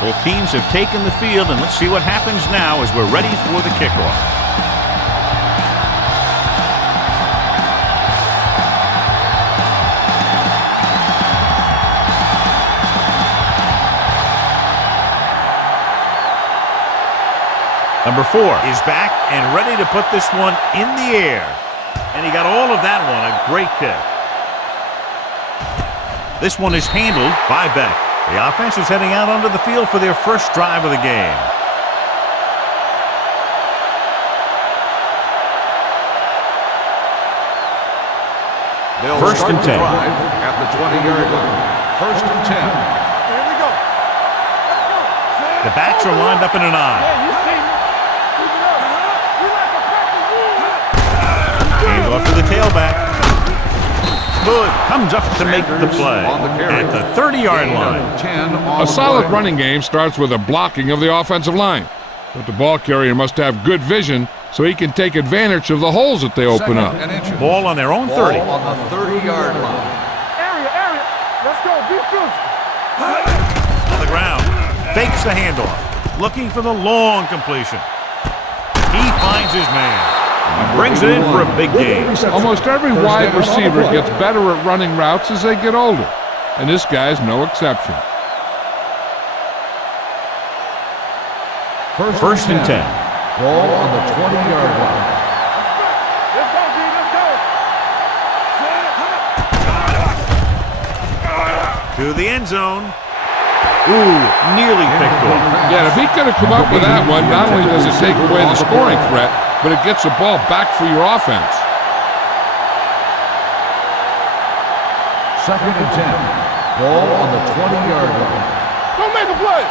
Both teams have taken the field, and let's see what happens now as we're ready for the kickoff. Number 4 is back and ready to put this one in the air. And he got all of that one, a great kick. This one is handled by Beck. The offense is heading out onto the field for their first drive of the game. They'll first and 10 at the 20-yard line. First and 10. Here we go. The backs are lined up in an eye. Hand off to the tailback. Hood comes up to make the play at the 30-yard line. A solid running game starts with a blocking of the offensive line. But the ball carrier must have good vision so he can take advantage of the holes that they open up. Ball on their own 30. Ball on the 30-yard line. Area. Let's go. Be physical. On the ground. Fakes the handoff. Looking for the long completion. He finds his man. Brings it in for a big gain. Almost every wide receiver gets better at running routes as they get older, and this guy's no exception. First and 10. Ball on the 20-yard line. Let's go, D. Let's go. To the end zone. Ooh, nearly picked off. Yeah, if he could have come up with that one, not only does it take away the scoring threat, but it gets the ball back for your offense. Second and 10. Ball on the 20-yard line. Don't make a play.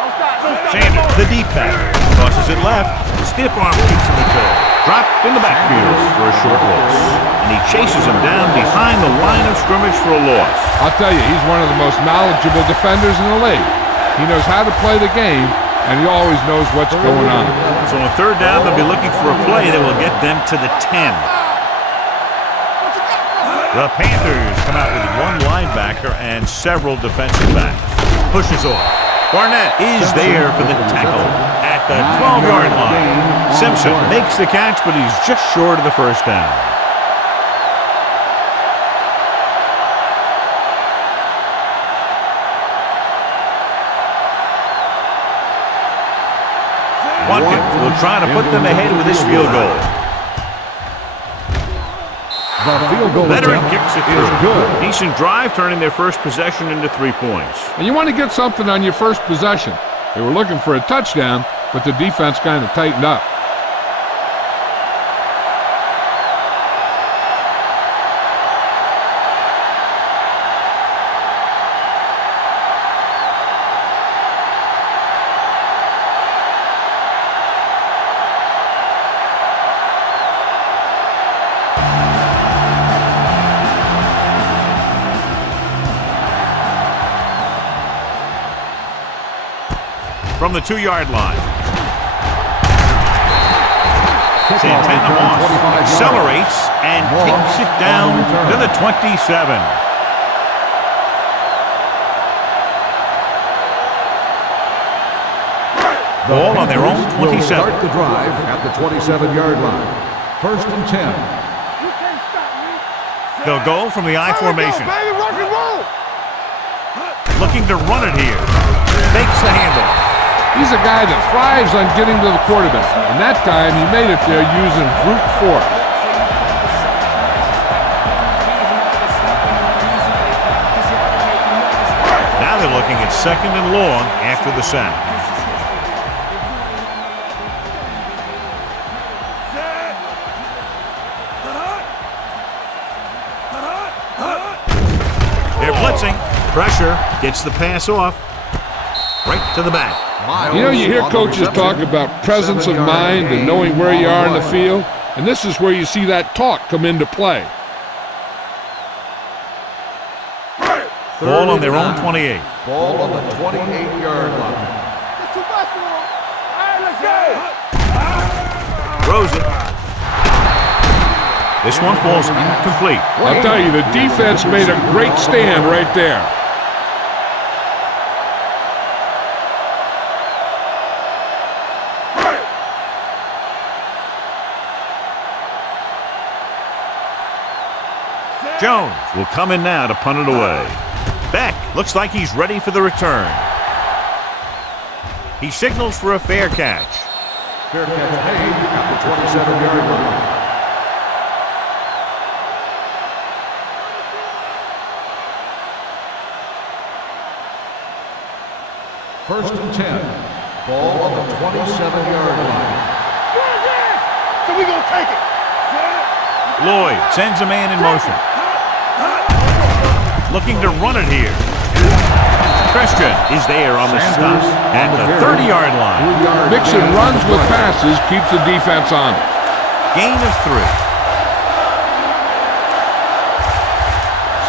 Don't stop. Sanders, the deep back. Tosses it left. Stiff arm keeps him at bay. Dropped in the backfield for a short loss. And he chases him down behind the line of scrimmage for a loss. I'll tell you, he's one of the most knowledgeable defenders in the league. He knows how to play the game, and he always knows what's going on. So on third down, they'll be looking for a play that will get them to the 10. The Panthers come out with one linebacker and several defensive backs. Pushes off. Barnett is there for the tackle at the 12-yard line. Simpson makes the catch, but he's just short of the first down. Watkins will try to put them ahead with his field goal. The field goal Veteran attempt kicks it is through. good. Decent drive, turning their first possession into 3 points. And you want to get something on your first possession. They were looking for a touchdown, but the defense kind of tightened up. From the 2-yard line. Santana Moss accelerates and takes it down to the 27. Ball on their own 27. Start the drive at the 27-yard line. First and 10. You can't stop me. They'll go from the I formation. Baby, rock and roll. Looking to run it here. Fakes the handoff. He's a guy that thrives on getting to the quarterback, and that time he made it there using brute force. second and long after the sack. They're blitzing. Pressure. Gets the pass off. Right to the back. You know, you hear coaches talk about presence of mind and knowing where you are in the field, and this is where you see that talk come into play. Ball on their own 28. Ball on the 28-yard line. That's too much for him. All right, let's go. Throws it. This one falls incomplete. I'll tell you, the defense made a great stand right there. Jones will come in now to punt it away. Beck looks like he's ready for the return. He signals for a fair catch. Fair catch made at the 27-yard line. First and 10. Ball on the 27-yard line. So we gonna take it. Lloyd sends a man in motion. Looking to run it here. Christian is there on the stop at the 30-yard line. Mixon runs with passes, keeps the defense on it. Gain of 3.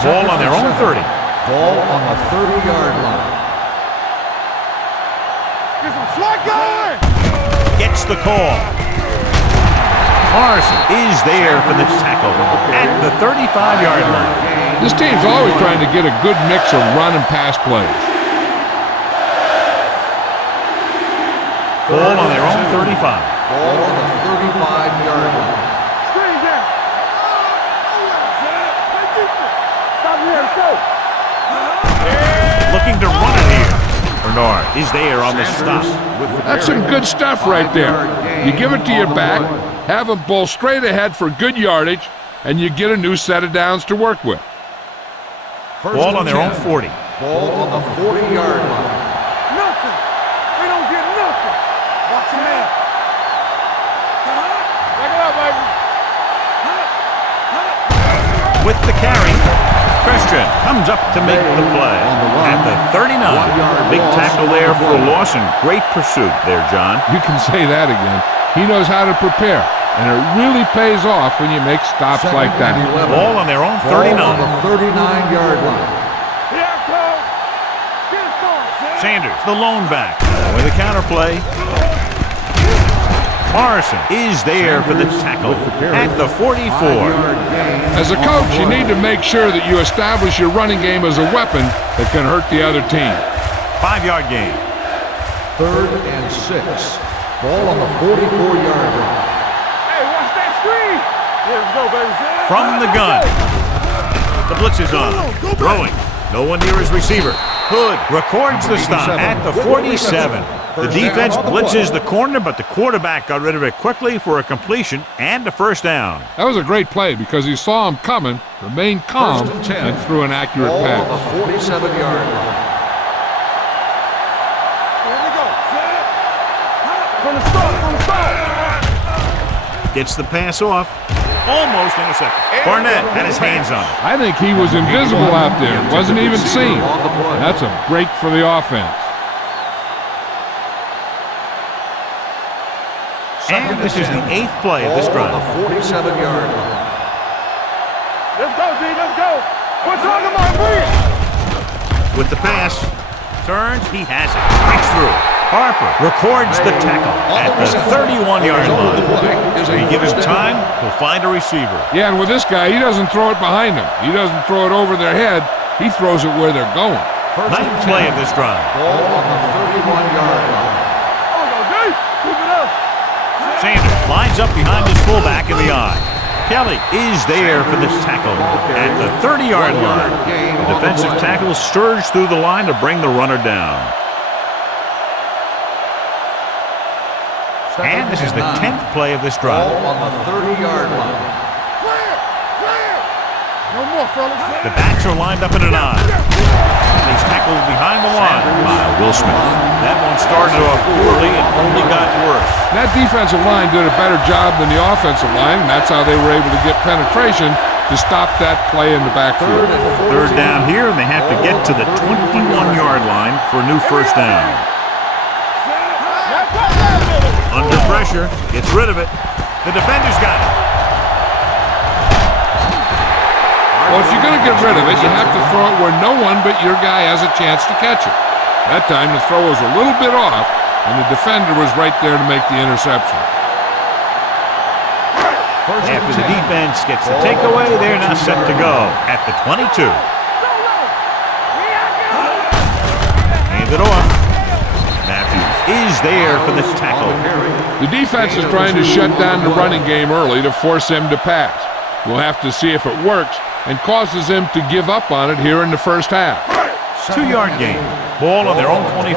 Ball on their own 30. Ball on the 30-yard line. Get some slot going. Gets the call. Morrison is there for the tackle at the 35-yard line. This team's always trying to get a good mix of run and pass plays. Ball on their own 35. Ball on the 35-yard line. Screen down. Stop here, let's go. Looking to run it here. Bernard is there on the stop. That's some good stuff right there. You give it to your back, have them bowl straight ahead for good yardage, and you get a new set of downs to work with. Ball on their own 40. Ball on the 40-yard line. Nothing. We don't get nothing. Watch him out. Back it up, baby. With the carry, Christian comes up to make the play at the 39. Big tackle there for a loss and great pursuit there, John. You can say that again. He knows how to prepare, and it really pays off when you make stops like that. Ball on their own 39. Ball on the 39-yard line. Here I come. Get it going. Sanders, the lone back, with a counterplay. Morrison is there for the tackle at the 44. As a coach, you need to make sure that you establish your running game as a weapon that can hurt the other team. 5-yard gain. 3rd and 6. Ball on the 44-yard line. Hey, watch that screen. Here we go, baby. From the gun. The blitz is on. Throwing. No one near his receiver. Hood records the stop at the 47. The defense blitzes the corner, but the quarterback got rid of it quickly for a completion and a first down. That was a great play because he saw him coming, remained calm, and threw an accurate Ball pass. on the 47-yard line. Here we go. From the start, from the start. Gets the pass off. Almost intercepted. Barnett had his hands on it. I think he was invisible out there, wasn't even seen. That's a break for the offense. And this is the 8th play of this drive. Ball on the 47-yard line. Let's go, D, let's go. We're talking about bring it. With the pass, turns, he has it. Breaks through. Harper records the tackle at the 31-yard line. If you give him time, he'll find a receiver. Yeah, and with this guy, he doesn't throw it behind them. He doesn't throw it over their head. He throws it where they're going. 9th play of this drive. Ball on the 31-yard line. Oh, no, D. Keep it up. Sanders lines up behind his fullback in the eye. Kelly is there for the tackle at the 30-yard line. The defensive tackle surged through the line to bring the runner down. And this is the 10th play of this drive. Ball on the 30-yard line. Clear, clear. No more. on, fellas. The backs are lined up in an eye. And he's tackled behind the line by Will Smith. That one started off poorly and only got worse. That defensive line did a better job than the offensive line, and that's how they were able to get penetration to stop that play in the backfield. Third down here, and they have to get to the 21-yard line for a new first down. Under pressure, gets rid of it. The defender's got it. Well, if you're going to get rid of it, you have to throw it where no one but your guy has a chance to catch it. That time, the throw was a little bit off, and the defender was right there to make the interception. After the defense gets the takeaway, they're now set to go at the 22. Hand it off. Matthews is there for the tackle. The defense is trying to shut down the running game early to force him to pass. We'll have to see if it works and causes him to give up on it here in the first half. 2-yard gain. Ball on their own 24.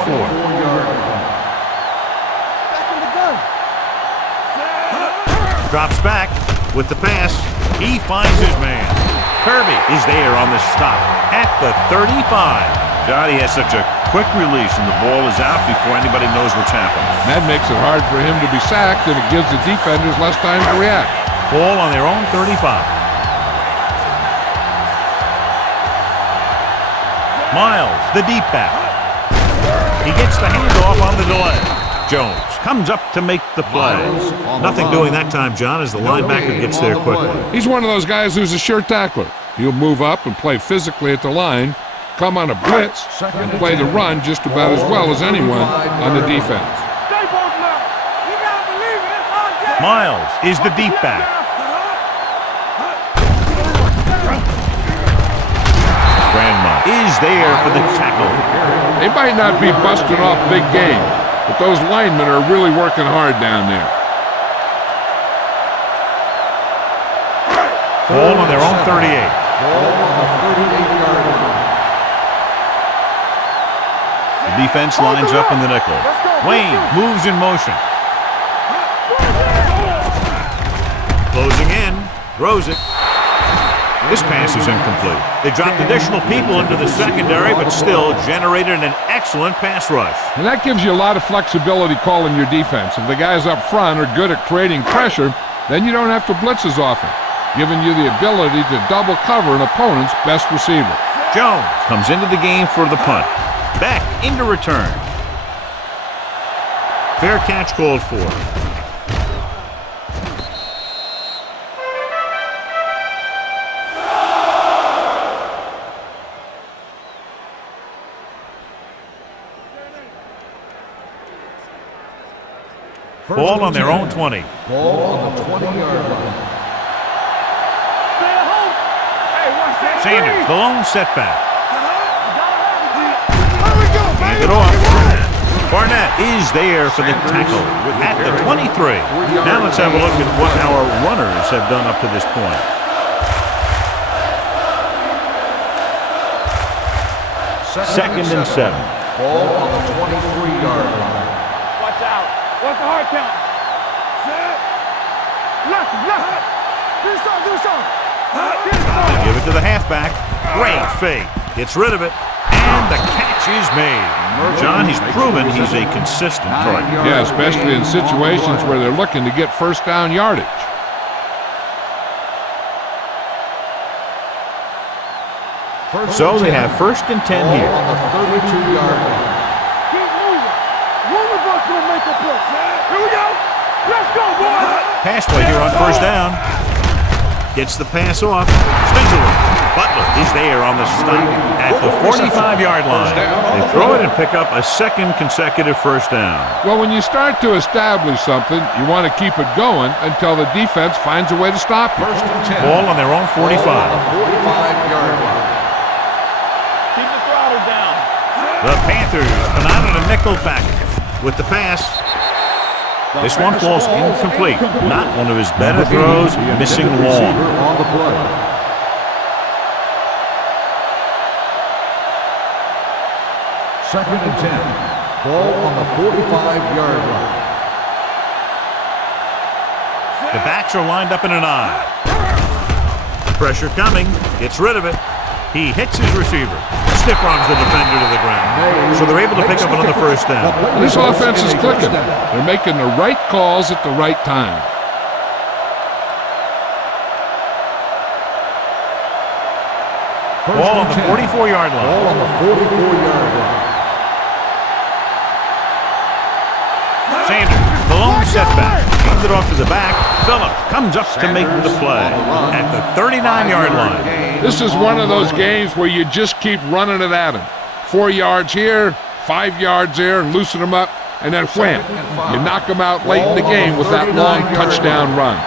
Drops back with the pass. He finds his man. Kirby is there on the stop at the 35. Johnny has such a quick release and the ball is out before anybody knows what's happened. That makes it hard for him to be sacked, and it gives the defenders less time to react. Ball on their own 35. Miles, the deep back. He gets the handoff on the delay. Jones comes up to make the play. Nothing doing that time, John, as the linebacker gets there quickly. He's one of those guys who's a sure tackler. He'll move up and play physically at the line, come on a blitz, and play the run just about as well as anyone on the defense. Miles is the deep back. Is there for the tackle. They might not be busting off big game, but those linemen are really working hard down there. Ball on their own 38. The defense lines up in the nickel. Wayne moves in motion. Closing in, throws it. This pass is incomplete. They dropped additional people into the secondary, but still generated an excellent pass rush. And that gives you a lot of flexibility calling your defense. If the guys up front are good at creating pressure, then you don't have to blitz as often, giving you the ability to double cover an opponent's best receiver. Jones comes into the game for the punt. Back into return. Fair catch called for. Ball on their own 20. Ball on the 20-yard line. Sanders, the lone setback. Hand it off. Barnett is there for the tackle at the 23. Now let's have a look at what our runners have done up to this point. Second and 7. Ball on the 23-yard line. Watch out. What's the hard count? Left. They give it to the halfback. Great fake. Gets rid of it. And the catch is made. John, he's proven he's a consistent target. Yeah, especially in situations where they're looking to get first down yardage. So they have first and 10 here. On the 32-yard line. Keep moving. One of us will make a play. Here we go. Let's go, boys. Pass play here on first down. Gets the pass off. Spins it. Butler is there on the stop at the 45-yard line. They throw it and pick up a second consecutive first down. Well, when you start to establish something, you want to keep it going until the defense finds a way to stop it. First and 10. Ball on their own 45. Ball on the 45-yard line. Keep the throttle down. The Panthers come out in a nickel package with the pass. This one falls incomplete. Not one of his better throws, missing long. On the play. Second and 10. Ball on the 45-yard line. The backs are lined up in an eye. Pressure coming. Gets rid of it. He hits his receiver. Stiff arms the defender to the ground. So they're able to pick up another first down. This offense is clicking. They're making the right calls at the right time. Ball on the 44-yard line. Ball on the 44-yard line. Sanders, the lone setback. Hands it off to the back. Phillips comes up to make the play at the 39-yard line. This is one of those games where you just keep running it at him. 4 yards here, 5 yards there, and loosen them up, and then wham. You knock them out late in the game with that long touchdown run.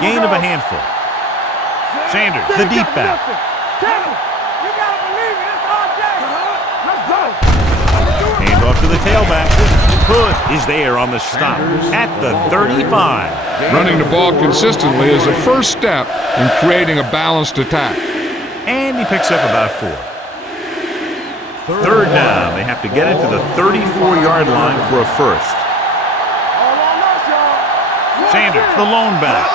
Gain of a handful. Sanders, the deep back. Hand off to the tailback. Hood is there on the stop at the 35. Running the ball consistently is the first step in creating a balanced attack. And he picks up about 4. Third down. They have to get it to the 34-yard line for a first. Sanders, the lone back.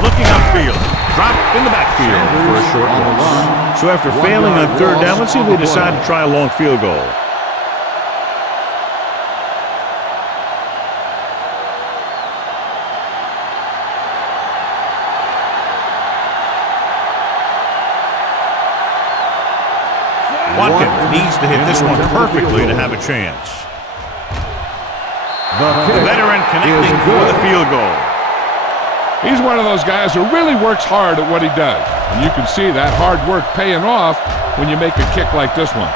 Looking upfield. Drop in the backfield for a short loss. So after failing on third down, let's see if they decide to try a long field goal. Watkins needs to hit this one perfectly to have a chance. The veteran connecting for the field goal. He's one of those guys who really works hard at what he does. And you can see that hard work paying off when you make a kick like this one.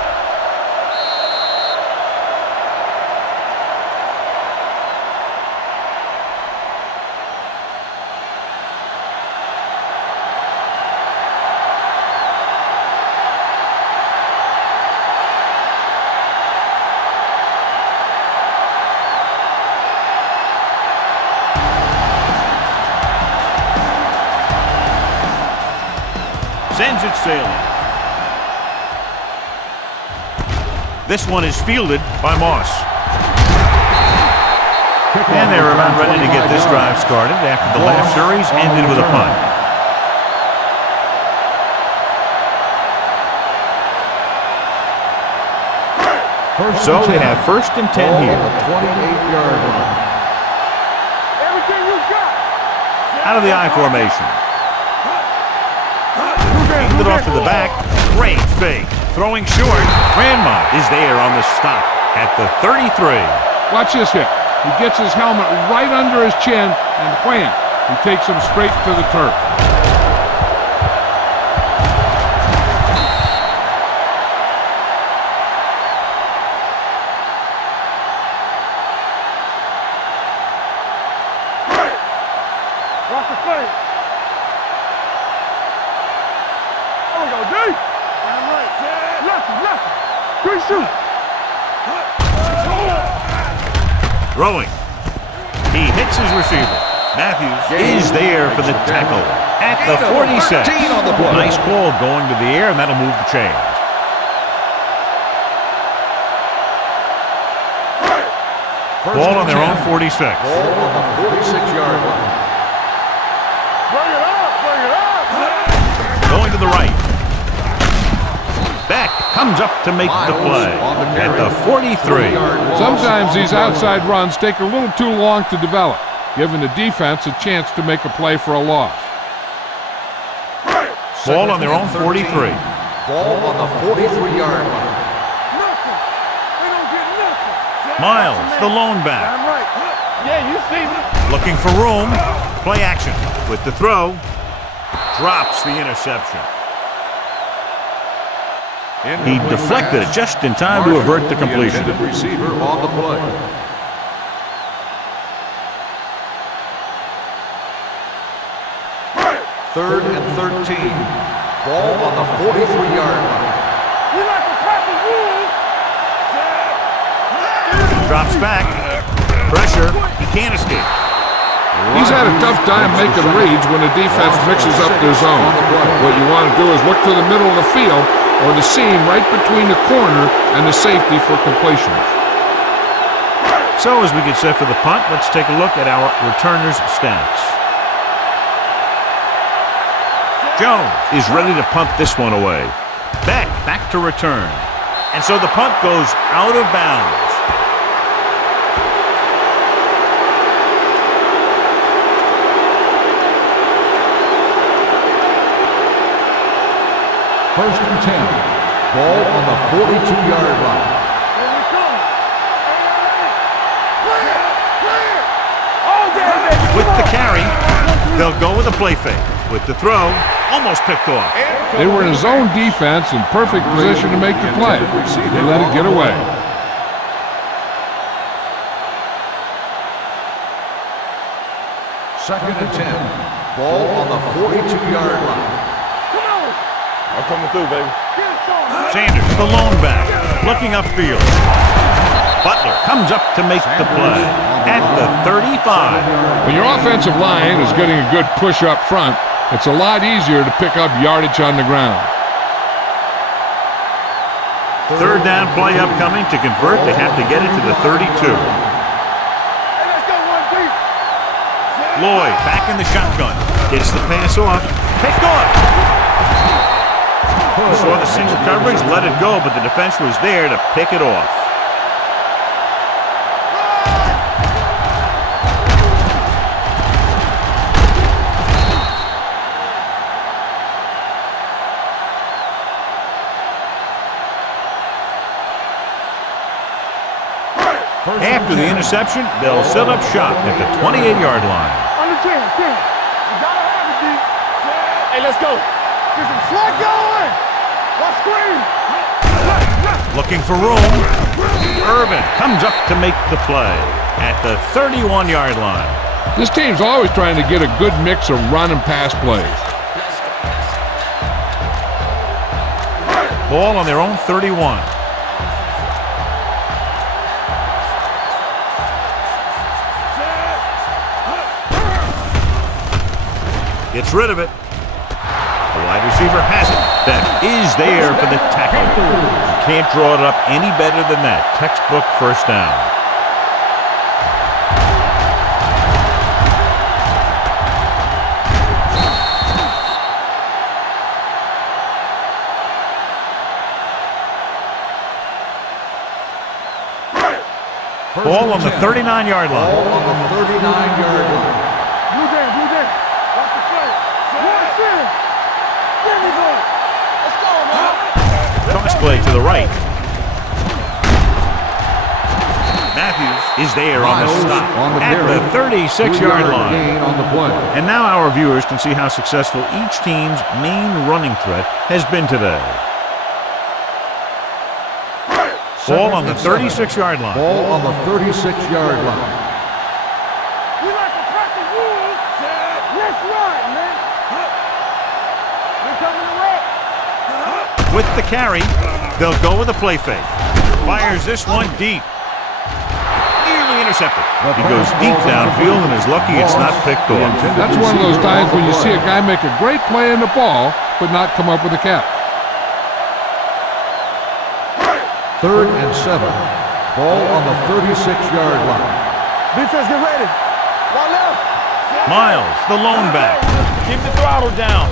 Sends it sailing. This one is fielded by Moss. And they're about ready to get this drive started after the last series ended with a punt. So they have first and 10 here. 28-yard line. Out of the I formation. Hand it off to the back. Great fake. Throwing short. Grandma is there on the stop at the 33. Watch this hit. He gets his helmet right under his chin, and wham, he takes him straight to the turf. Watch the play. There we go, D. Left. Good shoot. Throwing. He hits his receiver. Matthews is there for the tackle at the 46. Nice call going to the air, and that'll move the chains. Ball on their own 46. Ball on the 46-yard line. Bring it up. Going to the right. Beck comes up to make the play at the 43. Sometimes these outside runs take a little too long to develop, giving the defense a chance to make a play for a loss. Ball on their own 43. Ball on the 43-yard line. Miles, the lone back. Yeah, you see me. Looking for room. Play action with the throw. Drops the interception. He deflected it just in time to avert the completion. The receiver on the play. Third and 13. Ball on the 43-yard line. We like to crack the rules. Drops back. Pressure. He can't escape. He's had a tough time making reads when the defense mixes up their zone. What you want to do is look to the middle of the field or the seam right between the corner and the safety for completions. So as we get set for the punt, let's take a look at our returners' stats. Jones is ready to punt this one away. Beck back to return. And so the punt goes out of bounds. First and 10. Ball on the 42-yard line. Here we go. Clear. Oh, damn, baby. With the carry, they'll go with a play fake. With the throw, almost picked off. They were in a zone defense in perfect position to make the play. They let it get away. Second and 10. Ball on the 42-yard line. Come on. I'm coming through, baby. Get us on. Sanders, the lone back, looking upfield. Butler comes up to make the play at the 35. When your offensive line is getting a good push up front, it's a lot easier to pick up yardage on the ground. Third down play upcoming. To convert, they have to get it to the 32. Hey, let's go one deep. Lloyd back in the shotgun. Gets the pass off. Picked off. Saw the single coverage, let it go, but the defense was there to pick it off. After the interception, they'll set up shop at the 28-yard line. On the 10. You gotta have it, D. Hey, let's go. Get some slack going. Watch screen. Looking for room. Irvin comes up to make the play at the 31-yard line. This team's always trying to get a good mix of run and pass plays. Ball on their own 31. Gets rid of it. The wide receiver has it. Beck is there for the tackle. Can't draw it up any better than that. Textbook first down. Ball on the 39-yard line. Ball on the 39-yard line. Blue down. Watch the play. Watch it. Give me one. Let's go, man. Toss play to the right. Matthews is there on the stop at the 36-yard line. Gain on the play. And now our viewers can see how successful each team's main running threat has been today. Ball on the 36-yard line. Ball on the 36-yard line. We like to practice rules. Let's run, man. We're coming to rock. With the carry, they'll go with a play fake. Fires this one deep. Nearly intercepted. He goes deep downfield and is lucky it's not picked off. That's one of those times when you see a guy make a great play in the ball, but not come up with a catch. Third and 7. Ball on the 36-yard line. Defense, get ready. One left. Miles, the lone back. Keep the throttle down.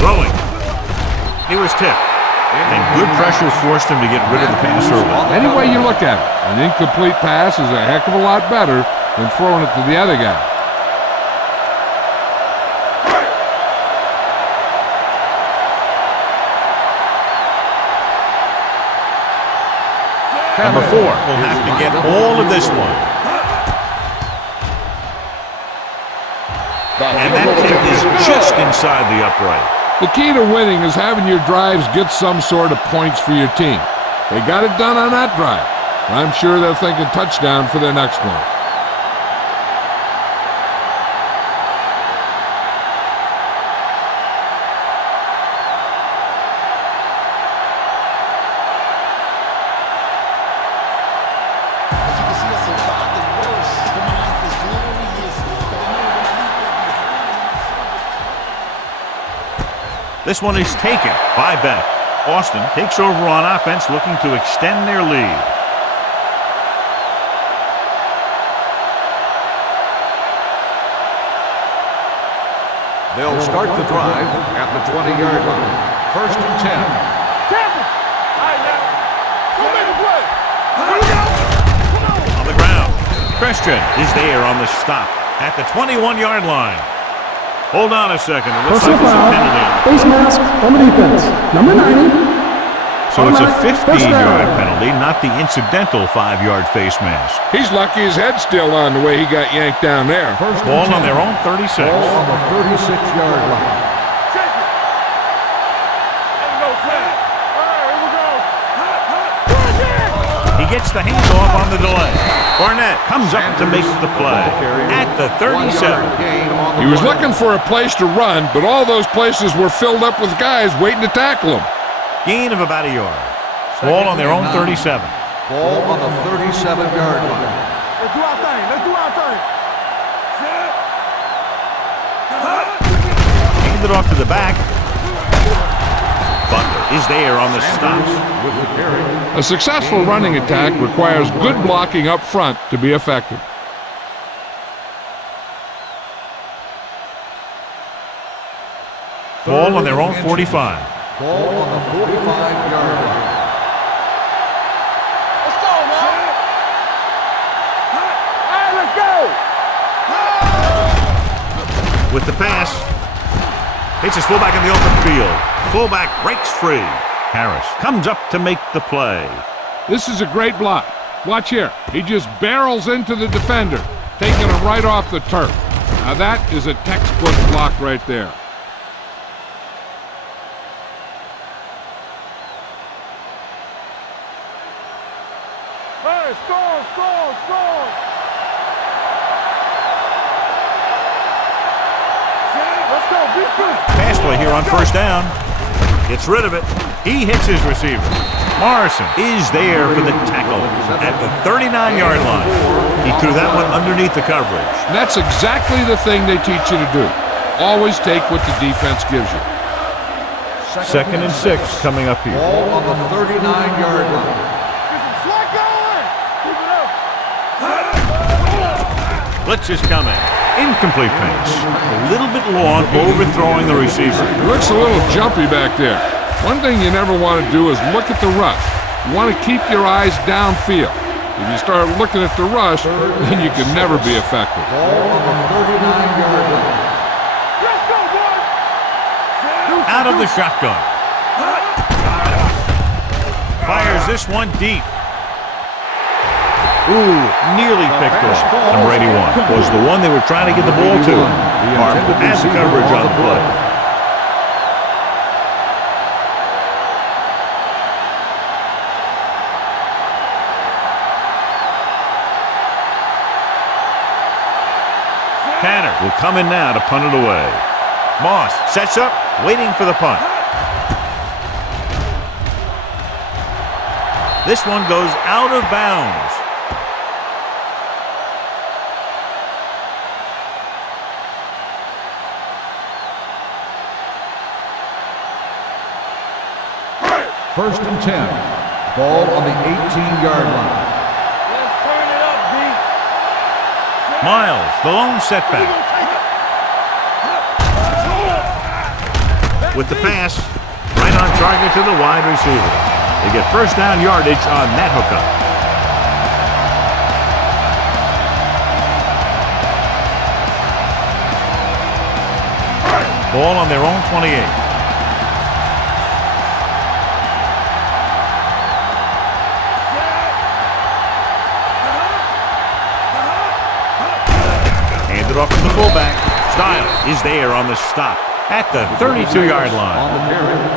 Throwing. He was tipped. And good pressure forced him to get rid of the pass early. Any way you look at it, an incomplete pass is a heck of a lot better than throwing it to the other guy. Number 4 will have to get all of this one. And that kick is just inside the upright. The key to winning is having your drives get some sort of points for your team. They got it done on that drive. I'm sure they're thinking touchdown for their next one. This one is taken by Beck. Austin takes over on offense, looking to extend their lead. They'll start the drive at the 20-yard line. First and 10. Tackle. All right, now. Go make a play. Bring it out. Come on. On the ground. Christian is there on the stop at the 21-yard line. Hold on a second. It looks like there's a penalty. Face mask on the defense. Number 90. So it's a 15-yard penalty, not the incidental 5-yard face mask. He's lucky his head's still on the way he got yanked down there. First Ball and on 10. their own 36. Ball on the 36-yard line. Check it. Ain't no flag. All right, here we go. He gets the handoff on the delay. Barnett comes up to make the play at the 37. He was looking for a place to run, but all those places were filled up with guys waiting to tackle him. Gain of about a yard. Ball on their own 37. Ball on the 37-yard line. Let's do our thing. Let's do our thing. Hand it off to the back. Butler is there on the stop. With the carry. A successful running attack requires good blocking up front to be effective. Ball on their own 45. Ball on the 45-yard line. Let's go, man. All right, let's go. With the pass. Hits his fullback in the open field. Fullback breaks free. Harris comes up to make the play. This is a great block. Watch here. He just barrels into the defender, taking him right off the turf. Now that is a textbook block right there. Hey, score, score, score. Let's go, defense. Pass play here on first down. Gets rid of it. He hits his receiver. Morrison is there for the tackle at the 39-yard line. He threw that one underneath the coverage. And that's exactly the thing they teach you to do. Always take what the defense gives you. Second and 6 coming up here. Ball on the 39-yard line. Get some slack going. Keep it up. Blitz is coming. Incomplete pass. A little bit long, overthrowing the receiver. It looks a little jumpy back there. One thing you never want to do is look at the rush. You want to keep your eyes downfield. If you start looking at the rush, then you can never be effective. Ball on the 39-yard line. Let's go, boys. Out of the shotgun. Fires this one deep. Ooh, nearly picked off. Number 81 was the one they were trying to get the ball to. Harp has the coverage on the play. Tanner will come in now to punt it away. Moss sets up, waiting for the punt. This one goes out of bounds. First and 10. Ball on the 18-yard line. Let's turn it up, D. Miles, the lone setback. With the pass, right on target to the wide receiver. They get first down yardage on that hookup. Ball on their own 28. Handed off to the fullback. Stiles is there on the stop at the 32-yard line.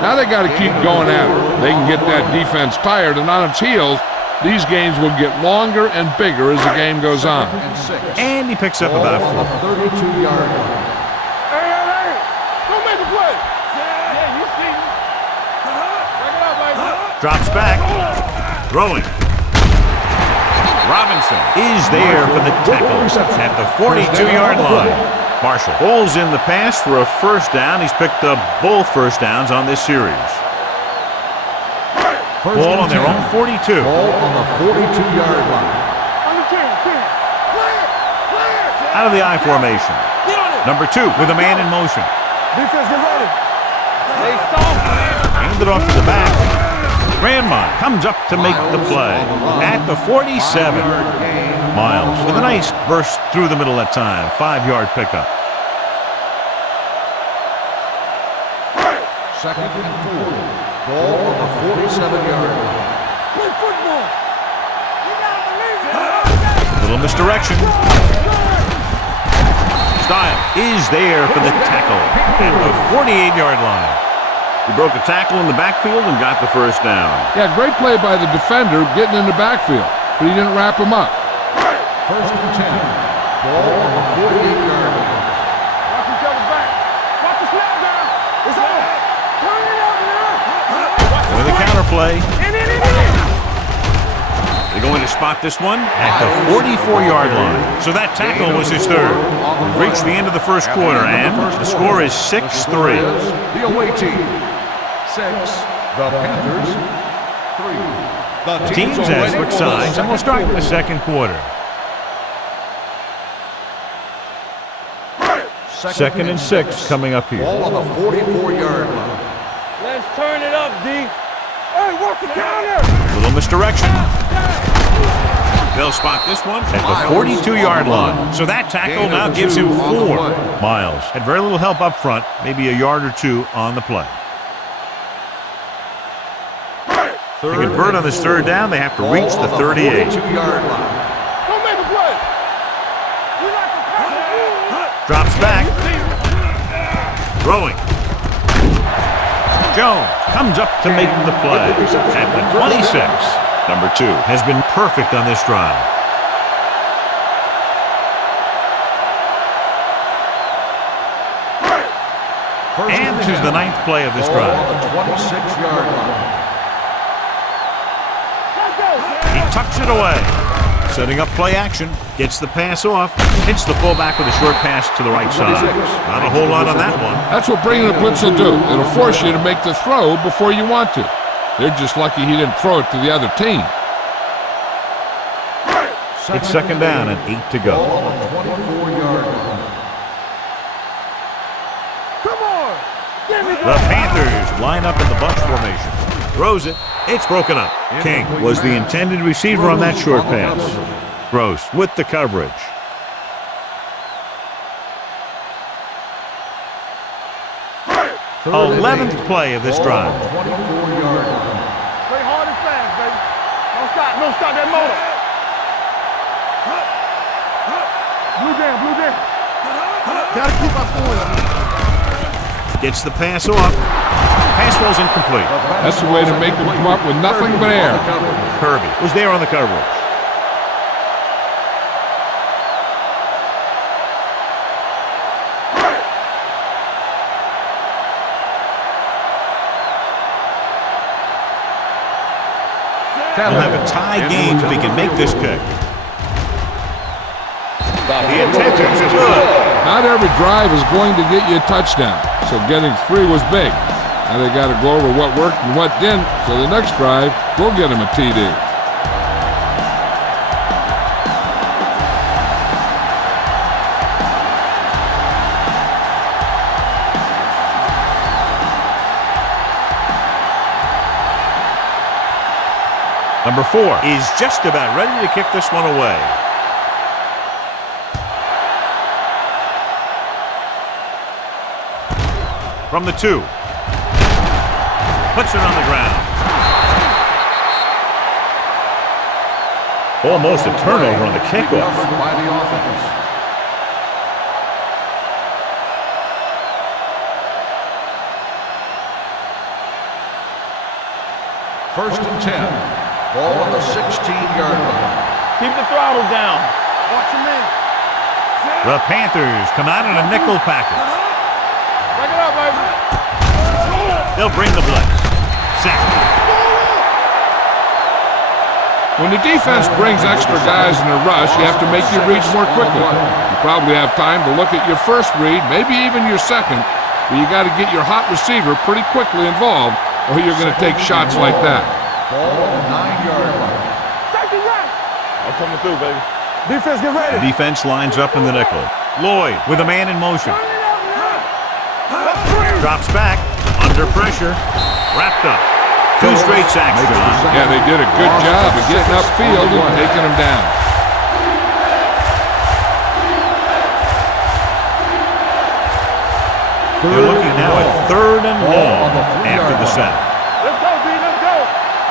Now they got to keep going at it. They can get that defense tired and on its heels. These games will get longer and bigger as the game goes on. And he picks up about 4. 32-yard line. Hey. Go make a play. Yeah, you see me. Break it up, baby. Drops back. Throwing. Robinson is there for the tackle at the 42-yard line. Marshall pulls in the pass for a first down. He's picked up both first downs on this series. Ball on their own 42. Ball on the 42-yard line. Out of the I formation. Number 2 with a man in motion. Defense, get ready. Stay soft, man. Hand it off to the back. Grandma comes up to make the play at the 47. Miles with a nice burst through the middle that time. 5-yard pickup. Second and 4. Ball on the 47-yard line. Play football. You gotta believe it. Little misdirection. Style is there for the tackle at the 48-yard line. He broke a tackle in the backfield and got the first down. Yeah, great play by the defender getting in the backfield, but he didn't wrap him up. First and 10. Ball on the 48-yard line. Watch each other's back. Watch the snap down. It's on. Turn it up now. With a counter play. In. They're going to spot this one at the 44-yard line. So that tackle was his third. We've reached the end of the first quarter, and the score is 6-3. The away team, 6. The Panthers, 3. The Teams as switch sides, and we'll start the second quarter. Second and 6 coming up here. Ball on the 44-yard line. Let's turn it up, D. Hey, watch the counter. Little misdirection. They'll spot this one at the 42-yard line. So that tackle now gives him 4. Miles had very little help up front, maybe a yard or two on the play. To convert on this third down, they have to reach the 38. 42-yard line. Don't make a play. We like the counter. Drops back. Throwing. Jones comes up to make the play at the 26. Number 2 has been perfect on this drive. And this is the 9th play of this Ball drive. on the 26-yard line. Let's go. He tucks it away. Setting up play action. Gets the pass off. Hits the fullback with a short pass to the right side. Not a whole lot on that one. That's what bringing a blitz will do. It'll force you to make the throw before you want to. They're just lucky he didn't throw it to the other team. It's second down and 8 to go. Ball on the 24-yard line. Come on. Give me The Panthers line up in the bunch formation. Throws it. It's broken up. King was the intended receiver on that short pass. Gross with the coverage. Third and 11th 8. play of this Ball drive. on the 24-yard line. Play hard and fast, baby. Don't stop that motor. Blue jam. Gotta keep our points. Gets the pass off. Pass falls incomplete. That's the way to make them come up with nothing but air. Kirby was there on the coverage. He'll have a tie game if he can make this kick. The intentions is good. Not every drive is going to get you a touchdown, so getting 3 was big. Now they got to go over what worked and what didn't, so the next drive, we'll get them a TD. Number 4 is just about ready to kick this one away. From the 2. Puts it on the ground. Almost a turnover on the kickoff. Recovered by the offense. First and 10. Ball on the 16-yard line. Keep the throttle down. Watch your man. The Panthers come out in a nickel package. Break it up, baby. They'll bring the blitz. Second. When the defense brings extra guys in a rush, you have to make your reads more quickly. You probably have time to look at your first read, maybe even your second, but you got to get your hot receiver pretty quickly involved, or you're going to take shots like that. Ball on the 9-yard line. Safety right. I'm coming through, baby. Defense, get ready. The defense lines up in the nickel. Lloyd with a man in motion. Turn it up now. Drops back, under pressure, wrapped up. 2 straight sacks, John. Yeah, they did a good job of getting upfield and taking him down. They're looking now at 3rd and long after the set. Let's go, B. Let's go.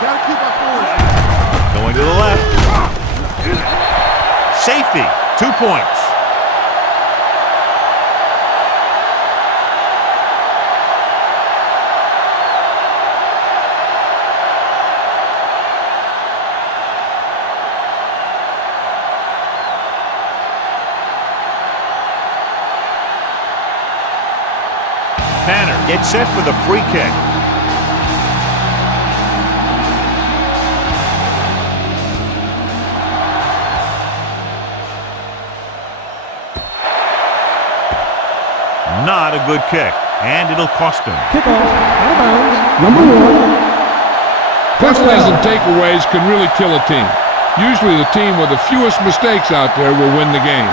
Gotta keep our points. Going to the left. Safety, 2 points. Tanner gets set for the free kick. Not a good kick, and it'll cost him. Kickoff, out of bounds, number 1. Penalties and takeaways can really kill a team. Usually the team with the fewest mistakes out there will win the game.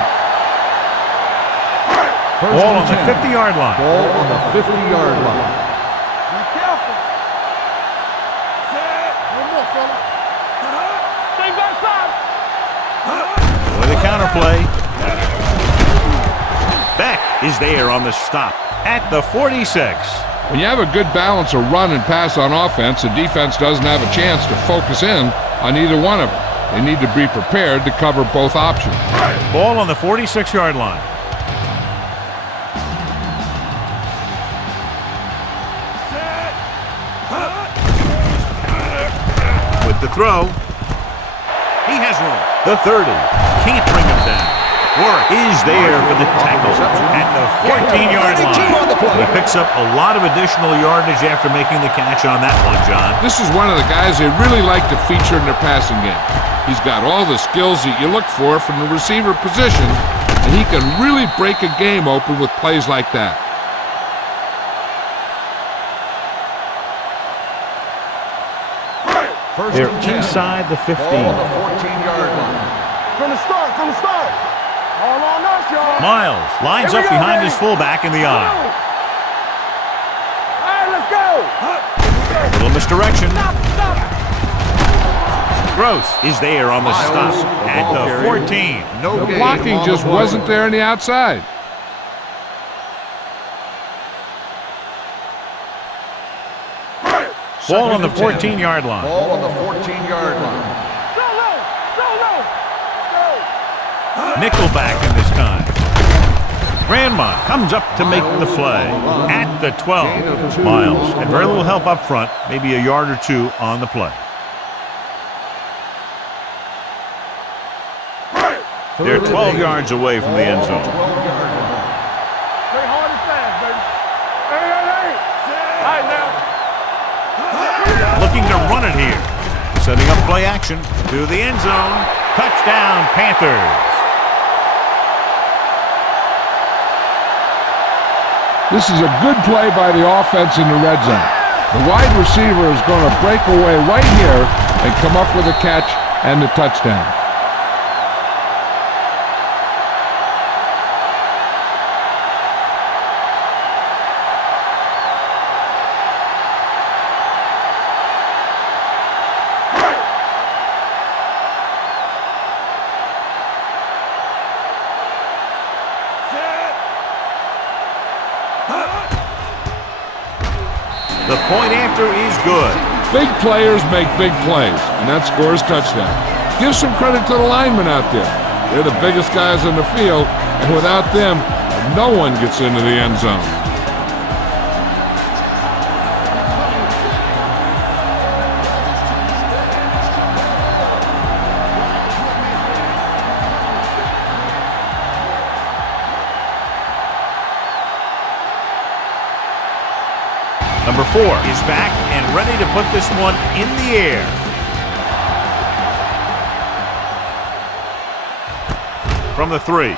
Ball on the 50-yard line. Ball on the 50-yard line. Be careful. Set. One more, fella. Stay backside. With a counter play. Beck is there on the stop at the 46. When you have a good balance of run and pass on offense, the defense doesn't have a chance to focus in on either one of them. They need to be prepared to cover both options. Ball on the 46-yard line. With the throw. He has room. The 30. Can't bring him down. Work is there for the tackle at the 14-yard line. He picks up a lot of additional yardage after making the catch on that one, John. This is one of the guys they really like to feature in their passing game. He's got all the skills that you look for from the receiver position, and he can really break a game open with plays like that. They're inside the 15. Ball on the 14-yard line. From the start, from the start. All on us, y'all. Miles lines Here we up go, behind baby. his fullback in the All eye. right, let's go. A little misdirection. Stop, stop. Gross is there on the stop at the 14. No The gain blocking on just the play. wasn't there on the outside. Ball on the Second and 10. 14-yard line. Ball on the 14-yard line. Solo, solo. Let's go. Nickelback in this time. Grandma comes up to make the play at the 12. Miles had very little help up front, maybe a yard or two on the play. They're 12 yards away from the end zone. Play hard and fast, baby. Hey, hey, hey. All right, now. Looking to run it here. Setting up play action to the end zone. Touchdown, Panthers. This is a good play by the offense in the red zone. The wide receiver is going to break away right here and come up with a catch and the touchdown. The point after is good. Big players make big plays, and that scores touchdown. Give some credit to the linemen out there. They're the biggest guys in the field, and without them, no one gets into the end zone. Number 4 is back and ready to put this one in the air. From the 3.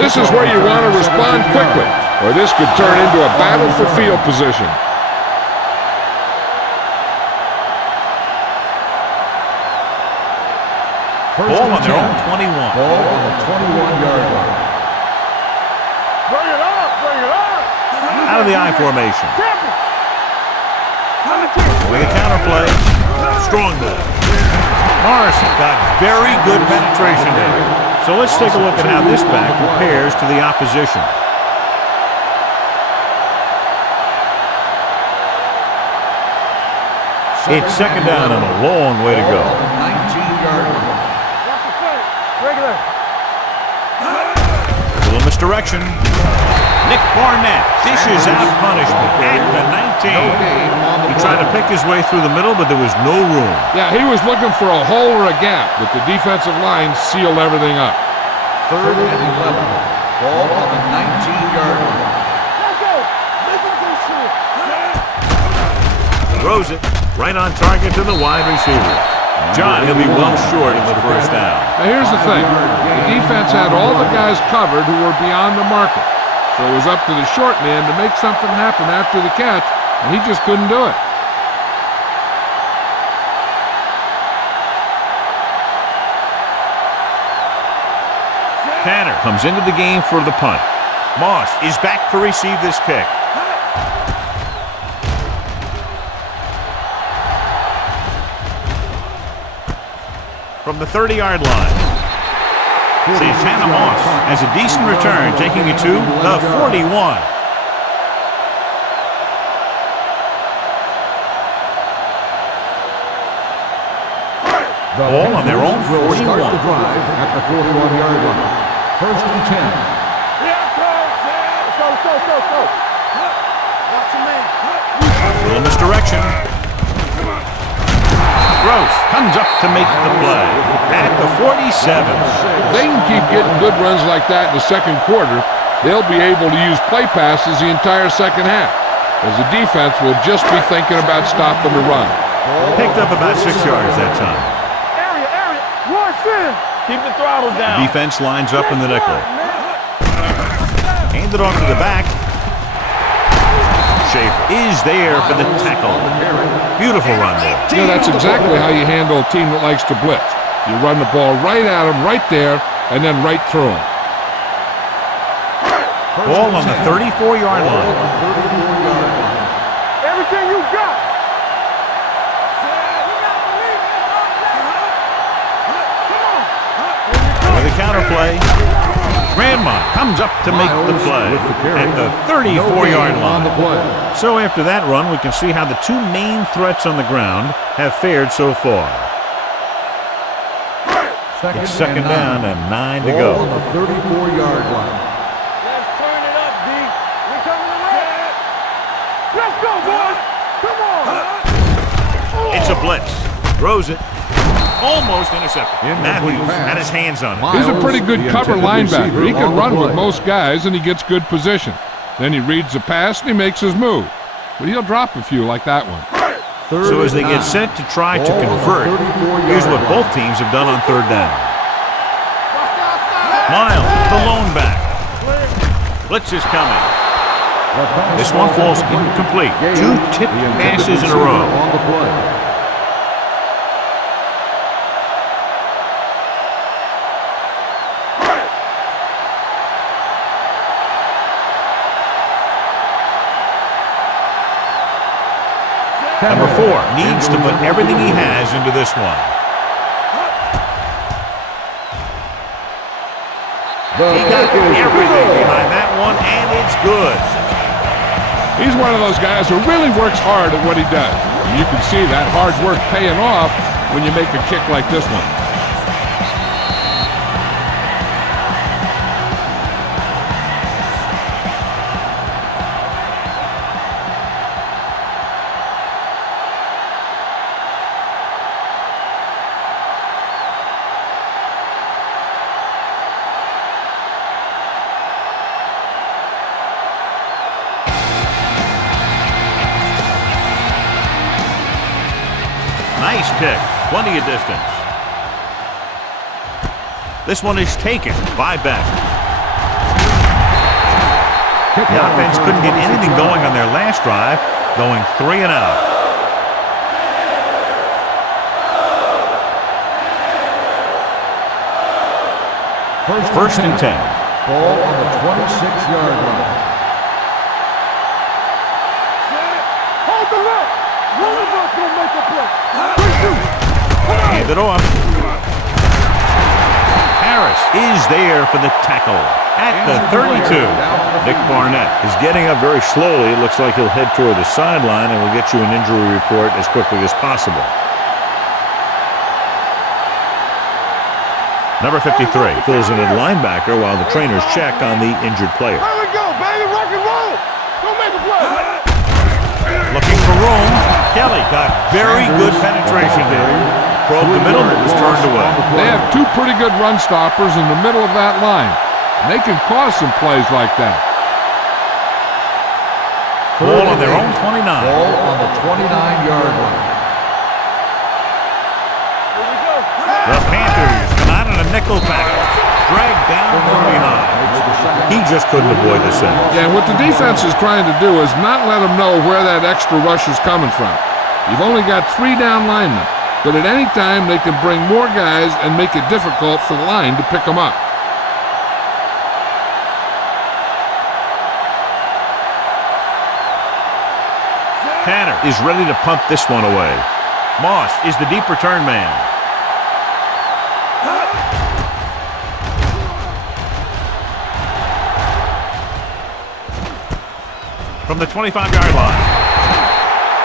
This is where you want to respond quickly, or this could turn into a battle for field position. Ball on their own 21. Ball on the 21-yard line. Bring it up, bring it up. Out of the I formation. Temple. With a counterplay. Strong move. Morrison got very good penetration there. So let's take a look at how this back compares to the opposition. It's second down and a long way to go. 19-yard line. Watch the foot. Regular. Little misdirection. Nick Barnett dishes out punishment at the 19. He tried to pick his way through the middle, but there was no room. Yeah, he was looking for a hole or a gap, but the defensive line sealed everything up. 3rd and 11. Ball on the 19-yard line. Let's go. Listen to this shit. Throws it right on target to the wide receiver. John, he'll be well short of the first down. Now here's the thing. The defense had all the guys covered who were beyond the marker. So it was up to the short man to make something happen after the catch, and he just couldn't do it. Tanner comes into the game for the punt. Moss is back to receive this kick. From the 30-yard line. Santana Moss has a decent return, taking it to the 41. Ball on their own 41. Start the drive at the 41-yard line. 1st and 10. Here comes. Let's go, let's go, let's go, let's go. Watch your man. Little misdirection. Gross comes up to make the play at the 47. If they can keep getting good runs like that in the second quarter, they'll be able to use play passes the entire second half, as the defense will just be thinking about stopping the run. Picked up about 6 yards that time. Area. Rush in. Keep the throttle down. Defense lines up in the nickel. Hand it off to the back. Schaefer is there for the tackle. Beautiful run there. You know, that's exactly how you handle a team that likes to blitz. You run the ball right at them, right there, and then right through them. Ball on the 34-yard line. Everything you got. With a counterplay. Grandma comes up to make the play at the 34-yard line. So after that run, we can see how the two main threats on the ground have fared so far. It's second down and 9 to go. On the 34-yard line. Let's turn it up, D. We coming to red. Let's go, boys. Come on. It's a blitz. Throws it. Almost intercepted. Matthews had his hands on it. He's a pretty good cover linebacker. He can run with most guys, and he gets good position. Then he reads the pass, and he makes his move. But he'll drop a few like that one. So as they get set to try to convert, here's what both teams have done on third down. Miles, the lone back. Blitz is coming. This one falls incomplete. 2 tipped passes in a row. On the play. Number 4 needs to put everything he has into this one. He got everything behind that one, and it's good. He's one of those guys who really works hard at what he does. And you can see that hard work paying off when you make a kick like this one. Nice kick. Plenty of distance. This one is taken by Beck. The offense couldn't get anything going on their last drive, going 3 and out. First and 10. Ball on the 26-yard line. Hold the look. One of us will make a play. Hand it off. Harris is there for the tackle at the 32. Nick Barnett is getting up very slowly. It looks like he'll head toward the sideline, and we'll get you an injury report as quickly as possible. Number 53 fills in at linebacker while the trainers check on the injured player. There we go, baby. Rock and roll. Go make a play. Looking for room. Kelly got very good penetration there. Probed the middle, was turned away. They have two pretty good run stoppers in the middle of that line. And they can cause some plays like that. Ball on their own 29. Ball on the 29-yard line. The Panthers come out in a nickel package. Dragged down from behind. He just couldn't avoid the sack. Yeah, what the defense is trying to do is not let them know where that extra rush is coming from. You've only got 3 down linemen, but at any time they can bring more guys and make it difficult for the line to pick them up. Tanner is ready to punt this one away. Moss is the deep return man. From the 25-yard line.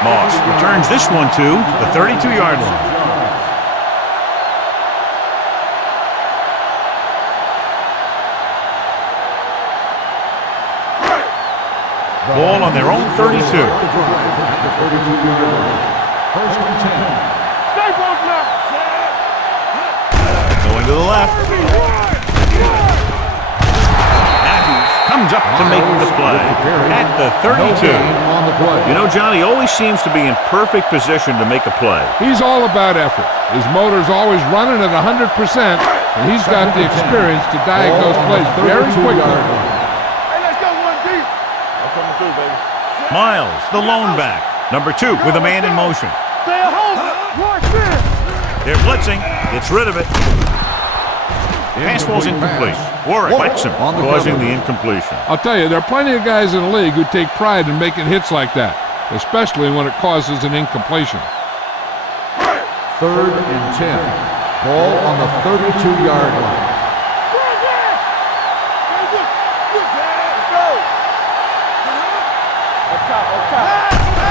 Moss returns this one to the 32-yard line. Ball on their own 32. First and 10. Stay close now. Going to the left. Comes up to make the play at the 32. You know, Johnny always seems to be in perfect position to make a play. He's all about effort. His motor's always running at 100%, and he's got the experience to diagnose plays very quickly. Hey, let's go one deep. I'm coming through, baby. Miles, the lone back. Number 2 with a man in motion. Stay at home. Watch this. They're blitzing. Gets rid of it. Pass ball's incomplete. Warwick bites him, causing the incompletion. I'll tell you, there are plenty of guys in the league who take pride in making hits like that, especially when it causes an incompletion. Third and 10. Ball on the 32-yard line.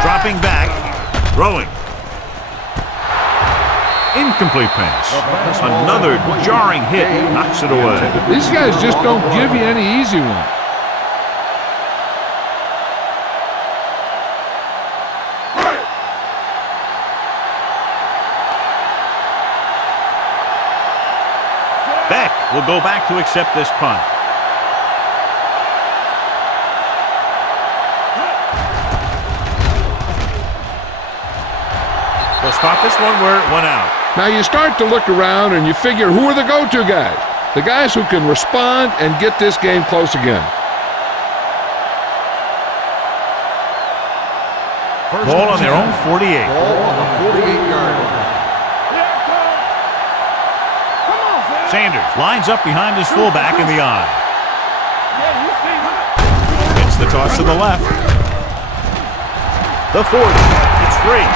Dropping back. Throwing. Incomplete pass. Another jarring hit knocks it away. These guys just don't give you any easy one. Beck will go back to accept this punt. They'll stop this one where it went out. Now you start to look around and you figure, who are the go-to guys? The guys who can respond and get this game close again. Ball on their own 48. Ball on the 48-yard line. Sanders lines up behind his fullback in the eye. Gets the toss to the left. The 40. It's free.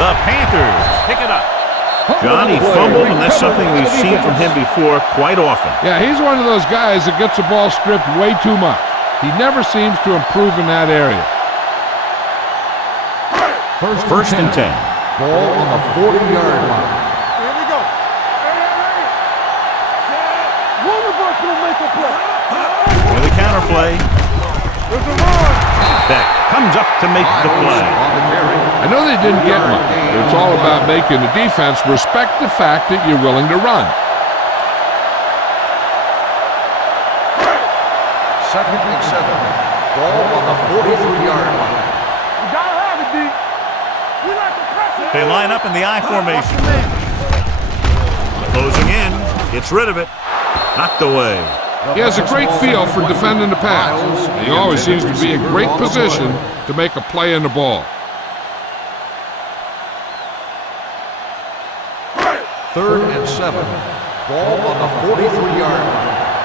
The Panthers pick it up. Johnny fumbled, and that's something we've seen from him before quite often. Yeah, he's one of those guys that gets the ball stripped way too much. He never seems to improve in that area. First and 10. Ball on the 40-yard line. Here we go. One of us will make a play. With a counter play. There's a run. Beck comes up to make the play. I know they didn't get much, but it's all about making the defense respect the fact that you're willing to run. Second and 7. Ball on the 43-yard line. You gotta have it, D. We like to press it. They line up in the I formation. Closing in. Gets rid of it. Knocked away. He has a great feel for defending the pass. He always seems to be in great position to make a play in the ball. Third and 7. Ball on the 43-yard line.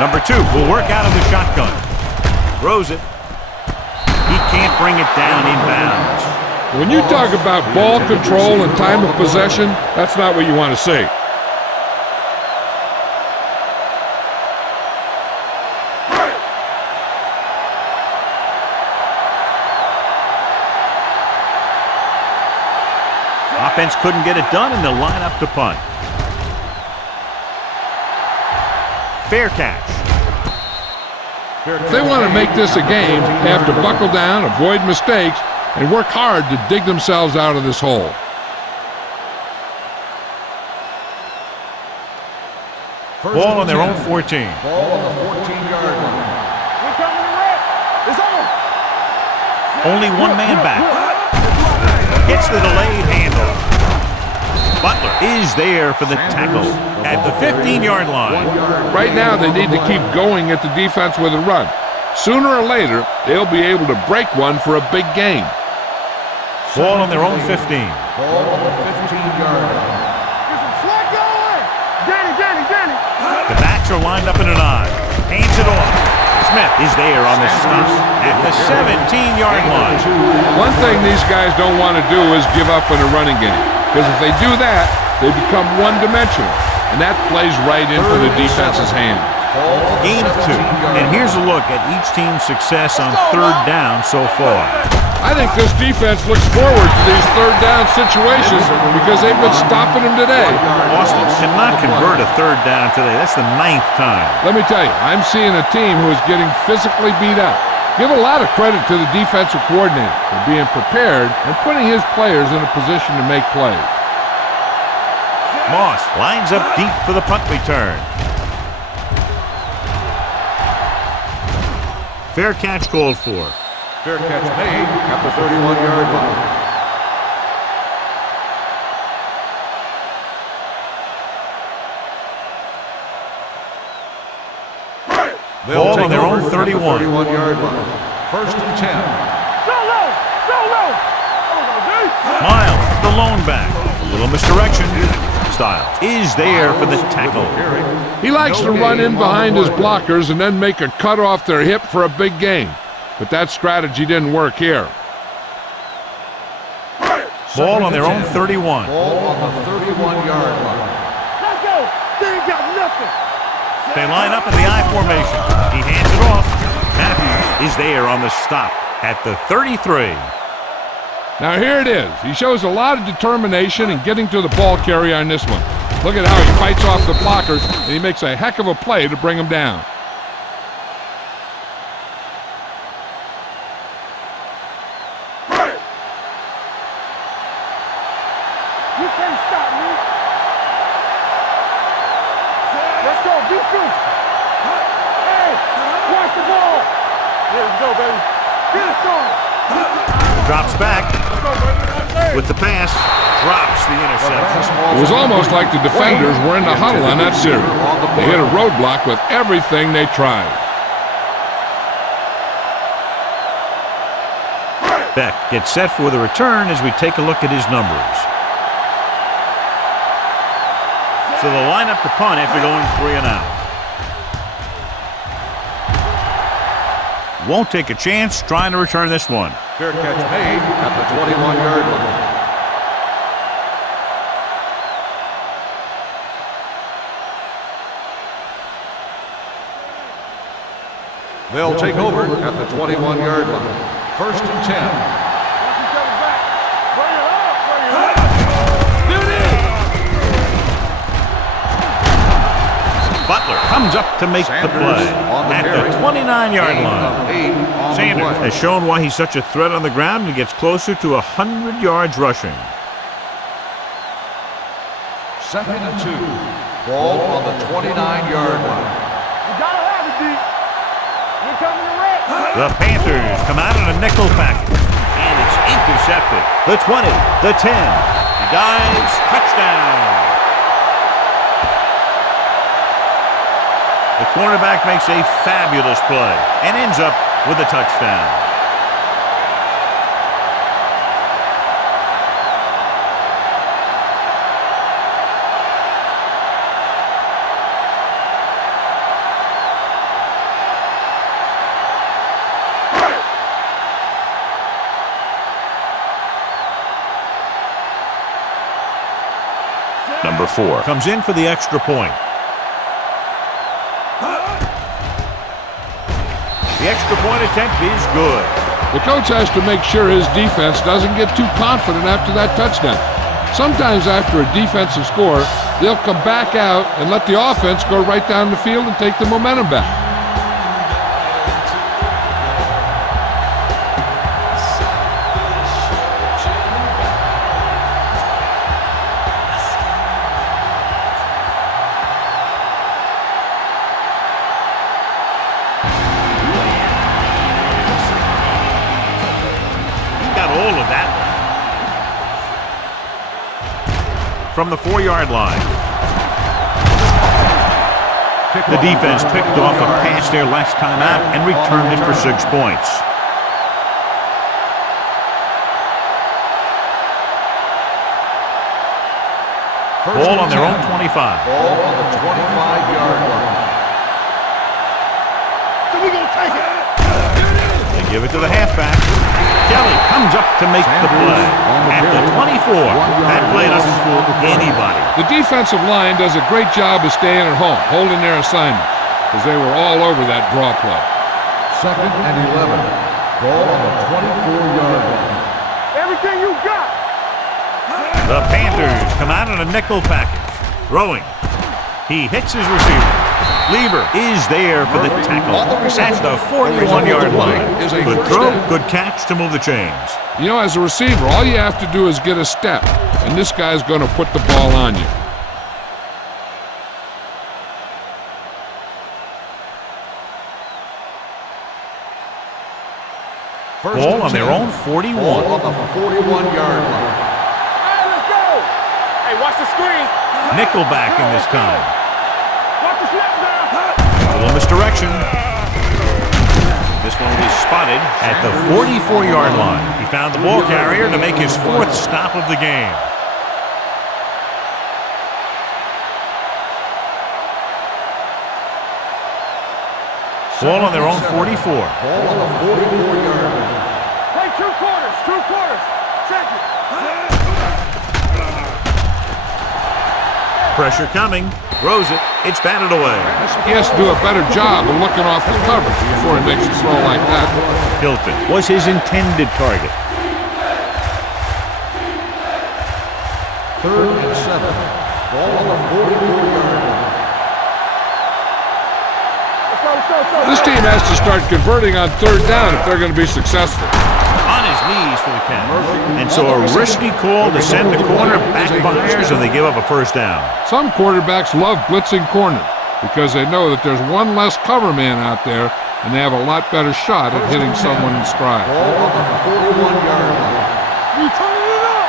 Number 2 will work out of the shotgun. Throws it. He can't bring it down inbounds. When you talk about ball control and time of possession, that's not what you want to see. Offense couldn't get it done, and they'll line up to punt. Fair catch. If they want to make this a game, they have to buckle down, avoid mistakes, and work hard to dig themselves out of this hole. Ball on their own 14. Ball on the 14-yard line. We're coming to red. It's on. Only one man back. Gets the delayed handle. Butler is there for the tackle at the 15-yard line. Right now, they need to keep going at the defense with a run. Sooner or later, they'll be able to break one for a big gain. Ball on their own 15. Ball on the 15-yard line. Get some slack going. Danny. The backs are lined up in an I. Hands it off. Smith is there on the stop at the 17-yard line. One thing these guys don't want to do is give up in a running game, because if they do that, they become one-dimensional, and that plays right into the defense's hand. Game 2, and here's a look at each team's success on third down so far. I think this defense looks forward to these third down situations because they've been stopping them today. Austin cannot convert a third down today. That's the 9th time. Let me tell you, I'm seeing a team who is getting physically beat up. Give a lot of credit to the defensive coordinator for being prepared and putting his players in a position to make plays. Moss lines up deep for the punt return. Fair catch called for. Fair catch made at the 31-yard line. Ball on their own 31. 31-yard line. First and 10. So low. Miles, the lone back. A little misdirection. Styles is there for the tackle. He likes to run in behind his blockers and then make a cut off their hip for a big gain. But that strategy didn't work here. Ball on their own 31. Ball on the 31-yard line. Let's go. They ain't got nothing. They line up in the I formation. He hands it off. Matthews is there on the stop at the 33. Now here it is. He shows a lot of determination in getting to the ball carrier on this one. Look at how he fights off the blockers, and he makes a heck of a play to bring him down. You can't stop me. Let's go. Defense. Hey, watch the ball. Yeah, let's go, baby. Get it on. Drops back with the pass. Drops the interception. It was almost like the defenders were in the huddle on that series. They hit a roadblock with everything they tried. Beck gets set for the return as we take a look at his numbers. So they'll line up to punt after going 3 and out. Won't take a chance trying to return this one. Fair catch made at the 21-yard line. They'll take over at the 21-yard line. First and 10. Watch each other back. Bring it up. Butler comes up to make the play at the 29-yard line. Sanders has shown why he's such a threat on the ground and gets closer to 100 yards rushing. Second and 2. Ball on the 29-yard line. You gotta have it, D. We're coming to red. The Panthers come out in a nickel package, and it's intercepted. The 20, the 10. He dives, touchdown. The cornerback makes a fabulous play and ends up with a touchdown. Number 4 comes in for the extra point. The extra point attempt is good. The coach has to make sure his defense doesn't get too confident after that touchdown. Sometimes after a defensive score, they'll come back out and let the offense go right down the field and take the momentum back. All of that from the 4-yard line. The defense picked off a pass there last time out and returned it for 6 points. Ball on their own 25. Ball on the 25-yard line. So we're going to take it. They give it to the halfback. Kelly comes up to make the play. At the 24, that play doesn't fool anybody. The defensive line does a great job of staying at home, holding their assignment, because they were all over that draw play. 2nd and 11. Ball on the 24-yard line. Everything you got. The Panthers come out in a nickel package. Throwing. He hits his receiver. Lieber is there for the tackle at the 41-yard line. Good throw, good catch to move the chains. You know, as a receiver, all you have to do is get a step, and this guy's going to put the ball on you. Ball on their own 41. Ball on the 41-yard line. Hey, let's go. Hey, watch the screen. Nickelback in this time. Watch the snap now. A little misdirection. This one will be spotted at the 44-yard line. He found the ball carrier to make his 4th stop of the game. Ball on their own 44. Ball on the 44-yard line. Play 2 quarters. 2 quarters. Check it. Pressure coming. Throws it. It's batted away. He has to do a better job of looking off the coverage before he makes a throw like that. Hilton was his intended target. 3rd and 7. Ball on the 44-yard line. This team has to start converting on 3rd down if they're going to be successful. On his knees for the catch. And so a risky call to send the corner backfires and they give up a 1st down. Some quarterbacks love blitzing corners because they know that there's one less cover man out there and they have a lot better shot at hitting someone in stride. Ball on the 41-yard line. You turning it up.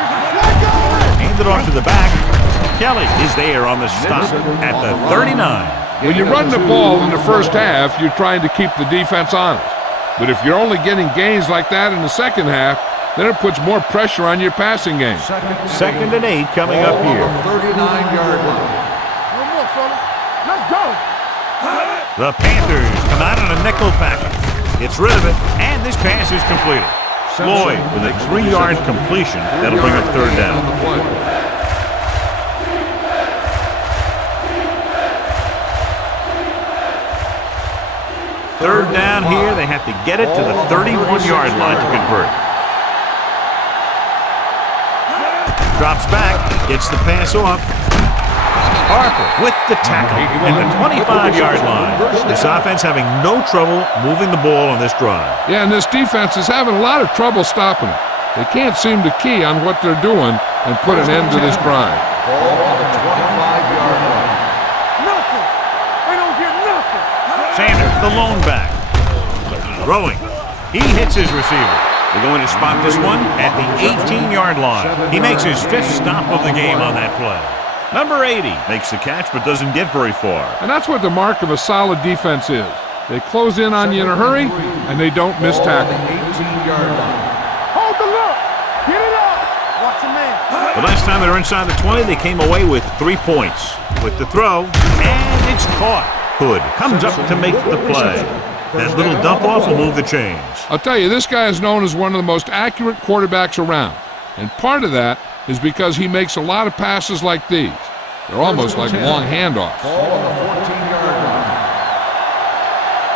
There's a flag going. Handed off to the back. Kelly is there on the stop at the 39. When you run the ball in the first half, you're trying to keep the defense honest. But if you're only getting gains like that in the second half, then it puts more pressure on your passing game. 2nd and 8 coming up here. Ball on the 39-yard line. One more, fella. Let's go. The Panthers come out in a nickel package. Gets rid of it, and this pass is completed. Lloyd with a 3-yard completion. That'll bring up 3rd down. 3rd down here. They have to get it to the 31-yard line to convert. Drops back, gets the pass off. Harper with the tackle at the 25-yard line. This offense having no trouble moving the ball on this drive. Yeah, and this defense is having a lot of trouble stopping it. They can't seem to key on what they're doing and put an end to this drive. Ball on the 25-yard line. Nothing. They don't get nothing. Sanders, the lone back. Throwing. He hits his receiver. They're going to spot this one at the 18-yard line. He makes his 5th stop of the game on that play. Number 80 makes the catch but doesn't get very far. And that's what the mark of a solid defense is. They close in on you in a hurry, and they don't miss tackle. 18-yard line. Hold the look. Get it up. Watch a man. The last time they were inside the 20, they came away with 3 points. With the throw, and it's caught. Hood comes up to make the play. That little dump-off will move the chains. I'll tell you, this guy is known as one of the most accurate quarterbacks around. And part of that is because he makes a lot of passes like these. They're almost like long handoffs. Ball on the 14-yard line.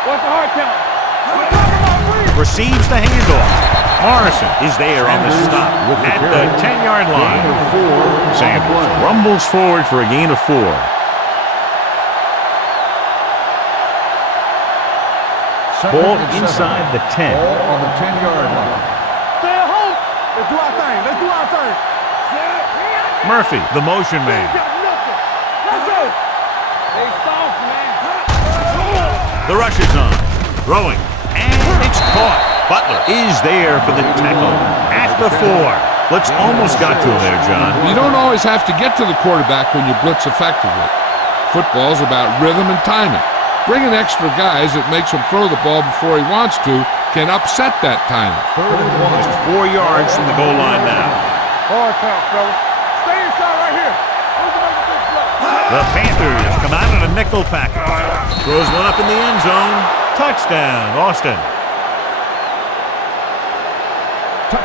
What's the hard count? Receives the handoff. Morrison is there on the stop at the 10-yard line. Sanders rumbles forward for a gain of 4. Ball inside the 10. Ball on the 10-yard line. Stay at home. Let's do our thing. Let's do our thing. Murphy, the motion man. Let's go. They soft, man. The rush is on. Throwing. And it's caught. Butler is there for the tackle at the 4. Blitz almost got to him there, John. You don't always have to get to the quarterback when you blitz effectively. Football's about rhythm and timing. Bringing extra guys that makes him throw the ball before he wants to can upset that timing. Just 4 yards from the goal line now. Hard count, fellas. Stay inside right here. Who's going to make a big play? The Panthers come out in a nickel package. Throws one up in the end zone. Touchdown, Austin.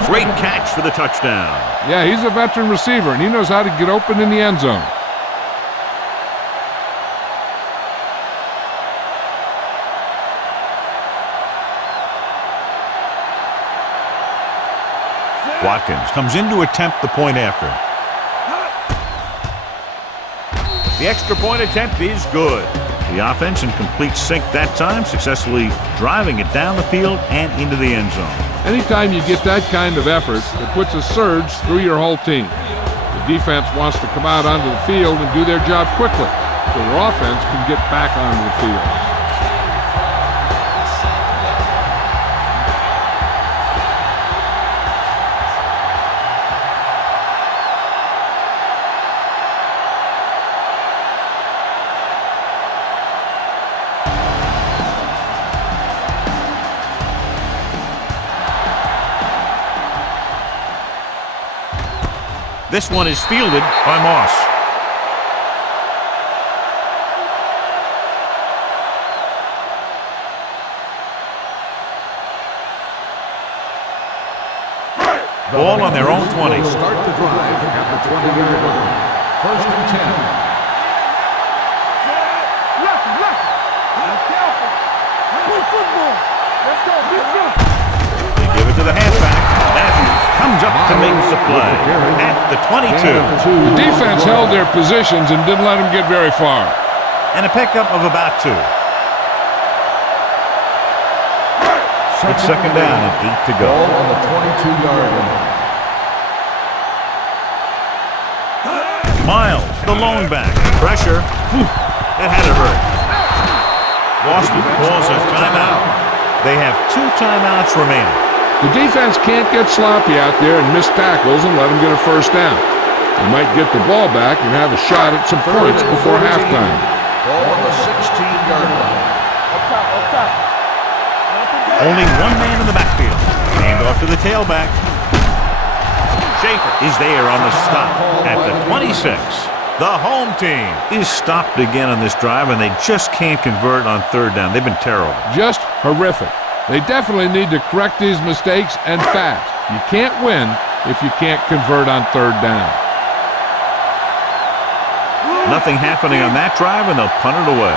Great catch for the touchdown. Yeah, he's a veteran receiver, and he knows how to get open in the end zone. Watkins comes in to attempt the point after. The extra point attempt is good. The offense in complete sync that time, successfully driving it down the field and into the end zone. Anytime you get that kind of effort, it puts a surge through your whole team. The defense wants to come out onto the field and do their job quickly, so their offense can get back onto the field. This one is fielded by Moss. Ball on their own 20. Start the drive at the 20-yard line. First and 10. Left. Be careful. Good football. Let's go. Be careful. They give it to the halfback. Matthews comes up to make the play at the 22. The defense held their positions and didn't let them get very far. And a pickup of about 2. It's second down and 8 to go. Ball on the 22-yard line. Miles, the lone back. Pressure. Whew, that had to hurt. Boston calls a timeout. They have 2 timeouts remaining. The defense can't get sloppy out there and miss tackles and let them get a first down. They might get the ball back and have a shot at some points before halftime. Ball on the 16-yard line. Up top. Only one man in the backfield. Hand off to the tailback. Schaefer is there on the stop at the 26. The home team is stopped again on this drive, and they just can't convert on third down. They've been terrible. Just horrific. They definitely need to correct these mistakes and fast. You can't win if you can't convert on third down. Nothing happening on that drive, and they'll punt it away.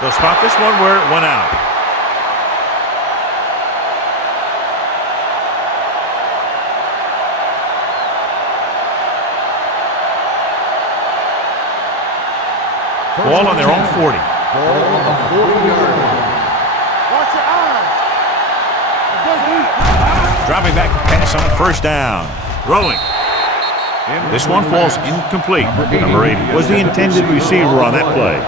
They'll spot this one where it went out. Ball on their own 40. Ball on the 40-yard line. Watch your eyes. Dropping back to pass on first down. Throwing. This one falls incomplete. Number 80 was the intended receiver on that play.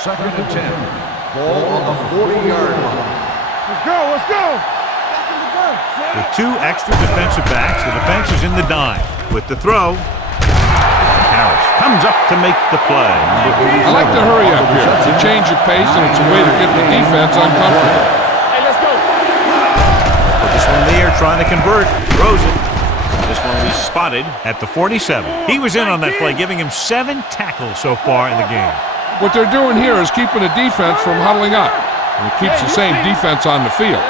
Second and 10. Ball on the 40-yard line. Let's go. With 2 extra defensive backs, the defense is in the dime. With the throw, Harris comes up to make the play. I like to hurry up here. It's a change of pace, and it's a way to get the defense uncomfortable. Hey, let's go. Put this one there, trying to convert. Throws it. This one will be spotted at the 47. He was in on that play, giving him 7 tackles so far in the game. What they're doing here is keeping the defense from huddling up. And it keeps the same defense on the field.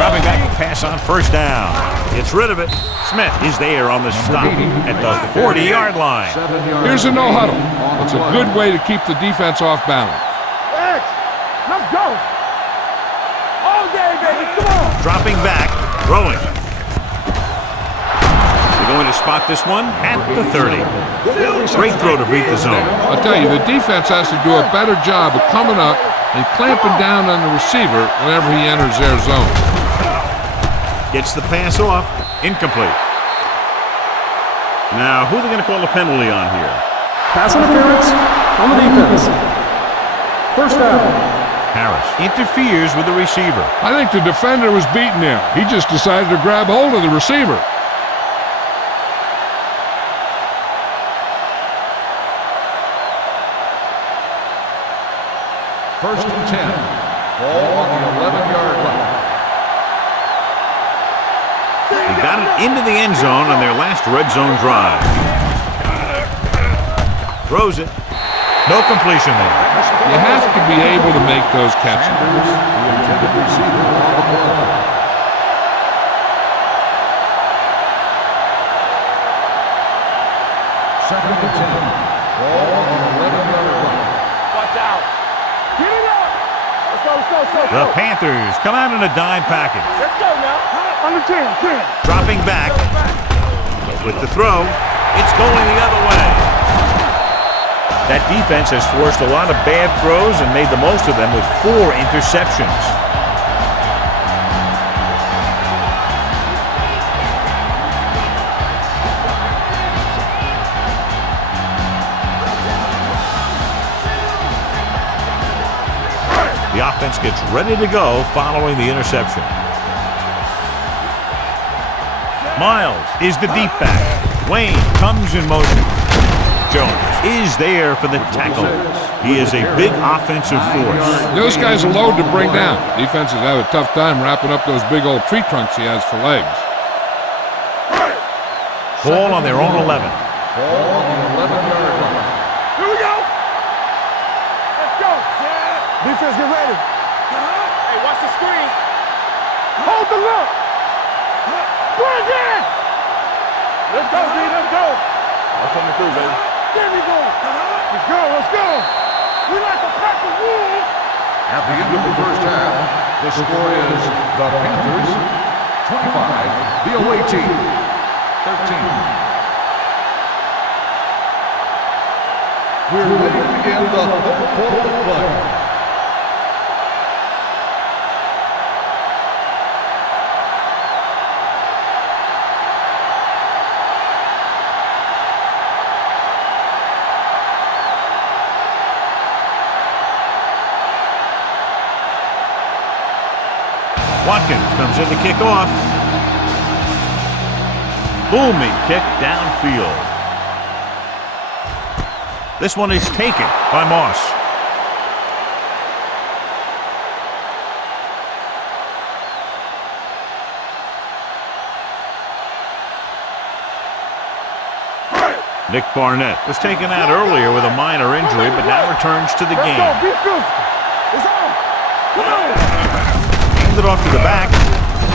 Dropping back to pass on first down. Gets rid of it. Smith is there on the stop at the 40-yard line. Here's a no-huddle. It's a good way to keep the defense off balance. X, let's go. All day, baby. Come on. Dropping back, throwing. They're going to spot this one at the 30. Great throw to beat the zone. I'll tell you, the defense has to do a better job of coming up and clamping down on the receiver whenever he enters their zone. Gets the pass off. Incomplete. Now, who are they going to call a penalty on here? Pass interference on the defense. First down. Harris interferes with the receiver. I think the defender was beaten there. He just decided to grab hold of the receiver. First and 10. Ball on the 11-yard line. They got it into the end zone on their last red zone drive. Throws it. No completion there. You have to be able to make those catches. The intended receiver on the ball. Second and 10. Ball on the 11-yard line. Watch out. Get it up. Let's go, let's go, let's go. The Panthers come out in a dime package. Let's go now. Under 10, 10. Dropping back. With the throw, it's going the other way. That defense has forced a lot of bad throws and made the most of them with 4 interceptions. The offense gets ready to go following the interception. Miles is the deep back. Wayne comes in motion. Jones is there for the tackle. He is a big offensive force. Those guys are loaded to bring down. Defenses have a tough time wrapping up those big old tree trunks he has for legs. Ball on their own 11. Ball on the 11-yard line. Here we go. Let's go. Defense, get ready. Hey, watch the screen. Hold the look. Bring it. Let's go, D. Let's go. I'm coming through, baby. There we go. Let's go, let's go. We like to pack the wolves. At the end of the first half, the score is the Panthers 25, the away team 13. We're ready to begin the third quarter of play. Watkins comes in to kick off. Booming kick downfield. This one is taken by Moss. Nick Barnett was taken out earlier with a minor injury, but now returns to the game. Let's go, be physical. It's on. Come on. It off to the back.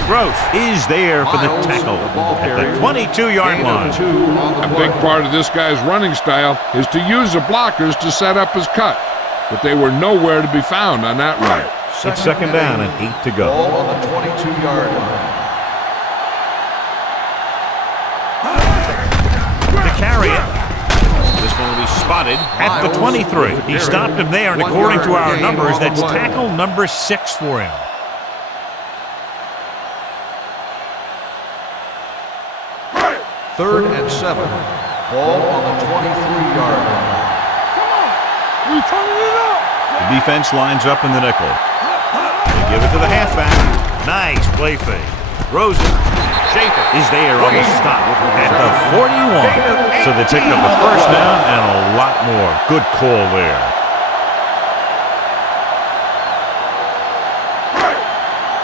Gross is there for the tackle at the 22-yard line. A big part of this guy's running style is to use the blockers to set up his cut, but they were nowhere to be found on that run. It's second down and 8 to go. Ball on the 22-yard line. To carry it. This one will be spotted at the 23. He stopped him there, and according to our numbers, that's tackle number 6 for him. Third and 7. Ball on the 23-yard line. Come on. We turning it up. The defense lines up in the nickel. They give it to the halfback. Nice play fake. Rosen. Schaefer is there on the stop at the 41. So they pick up the first down and a lot more. Good call there.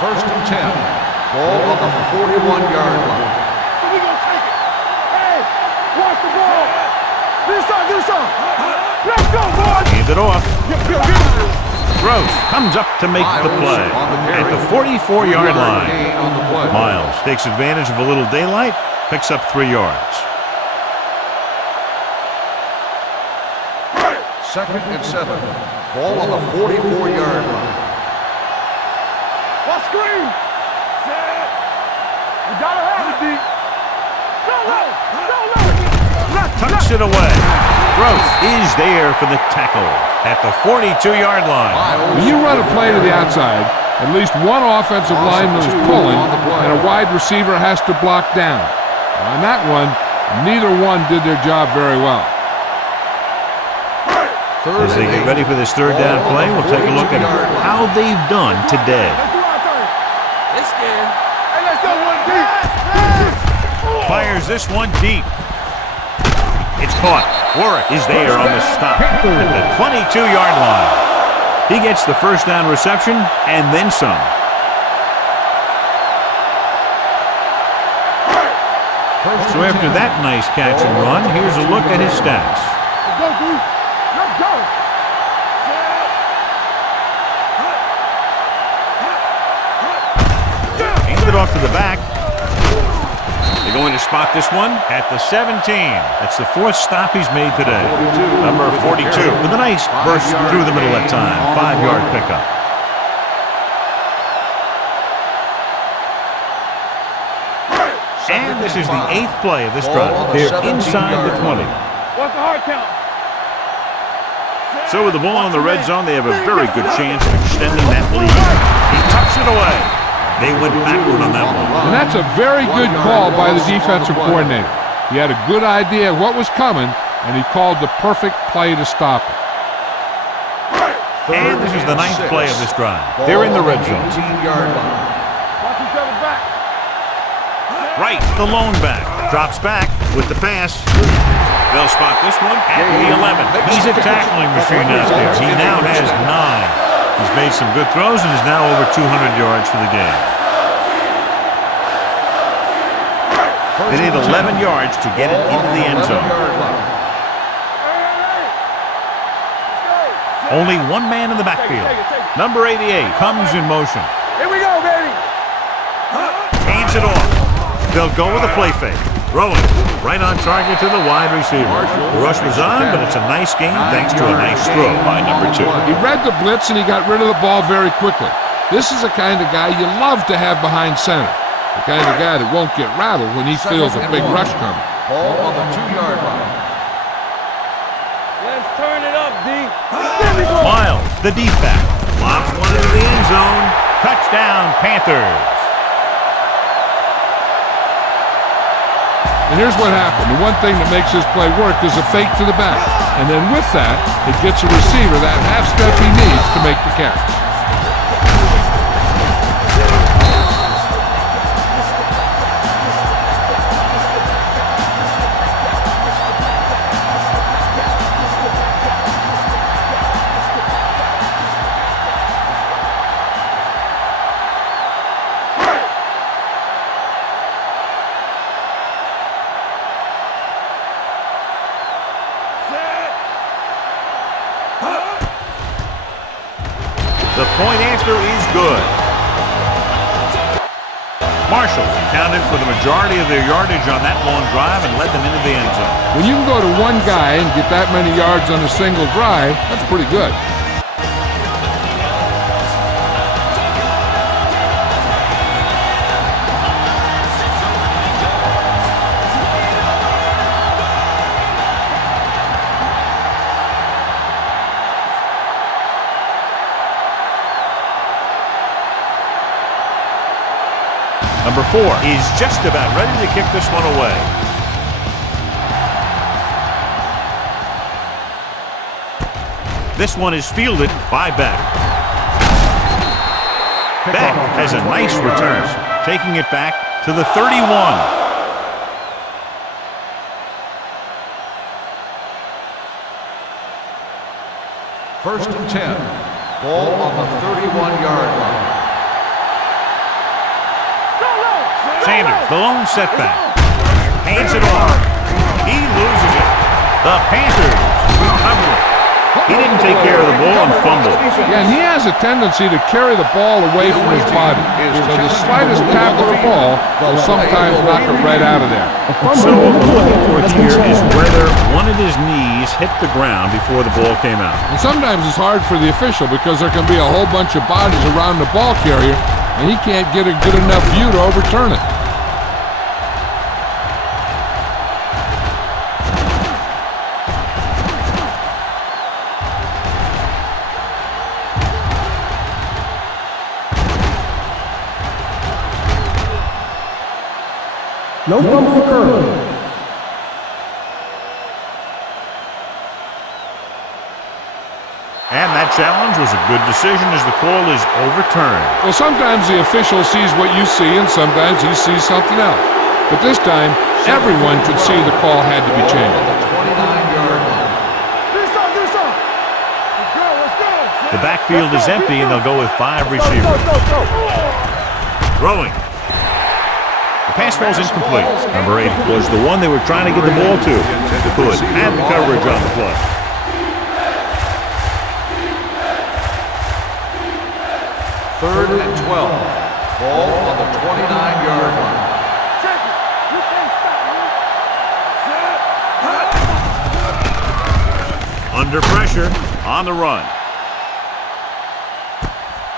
First and 10. Ball on the 41-yard line. So we gonna take it. Hand it off. Gross comes up to make the play at the 44-yard line. Miles takes advantage of a little daylight, picks up 3 yards. 2nd and 7. Ball on the 44-yard line. What screen? You gotta have it, D. Go low! Go low! Tucks it away. Gross is there for the tackle at the 42-yard line. When you run a play to the outside, at least one offensive lineman is pulling, and a wide receiver has to block down. On that one, neither one did their job very well. As they get ready for this 3rd down play, we'll take a look at how they've done today. It's good. Hey, let's go one deep. Fires this one deep. It's caught. Warwick is there on the stop at the 22-yard line. He gets the 1st down reception and then some. So after that nice catch and run, here's a look at his stats. Let's go, D. Let's go. Hand it off to the back. They're going to spot this one at the 17. That's the 4th stop he's made today. Number 42 with a nice burst through the middle that time. 5-yard pickup. And this is the 8th play of this drive. They're inside the 20. What's the hard count? So with the ball in the red zone, they have a very good chance of extending that lead. He tucks it away. They went backward on that one. And that's a very good call by the defensive coordinator. He had a good idea of what was coming, and he called the perfect play to stop it. And this is the 9th play of this drive. They're in the red zone. 18-yard line. Watch each other back. Right, the lone back. Drops back with the pass. They'll spot this one at the 11. He's a tackling machine out there. He now has 9. He's made some good throws and is now over 200 yards for the game. They need 11 yards to get it into the end zone. Only one man in the backfield. Number 88 comes in motion. Here we go, baby. Hands it off. They'll go with a play fake. Throwing right on target to the wide receiver. The rush was on, but it's a nice game thanks to a nice throw by number 2. He read the blitz and he got rid of the ball very quickly. This is the kind of guy you love to have behind center. The kind of guy that won't get rattled when he feels a big rush coming. Ball on the 2-yard line. Let's turn it up, D. Miles, the deep back, lobs one into the end zone. Touchdown, Panthers. And here's what happened. The one thing that makes this play work is a fake to the back. And then with that, it gets a receiver that half step he needs to make the catch. The point after is good. Marshall accounted for the majority of their yardage on that long drive and led them into the end zone. When you can go to one guy and get that many yards on a single drive, that's pretty good. Number 4 is just about ready to kick this one away. This one is fielded by Beck. Beck has a nice return, taking it back to the 31. First and 10. Ball on the 31-yard line. Sanders, the lone setback. Hands it off. He loses it. The Panthers recover it didn't take care of the ball and fumbled. Yeah, and he has a tendency to carry the ball away from his body. So the slightest tap of the ball will sometimes knock it right out of there. So what we're looking for here is whether one of his knees hit the ground before the ball came out. And sometimes it's hard for the official because there can be a whole bunch of bodies around the ball carrier, and he can't get a good enough view to overturn it. No fumble occurred. And that challenge was a good decision as the call is overturned. Well, sometimes the official sees what you see, and sometimes he sees something else. But this time, everyone could see the call had to be changed. The backfield is empty, and they'll go with 5 receivers. Throwing. The pass falls incomplete. Number 8 was the one they were trying to get the ball to. Hood had the coverage on the play. Third and 12. Ball on the 29-yard line. Under pressure, on the run.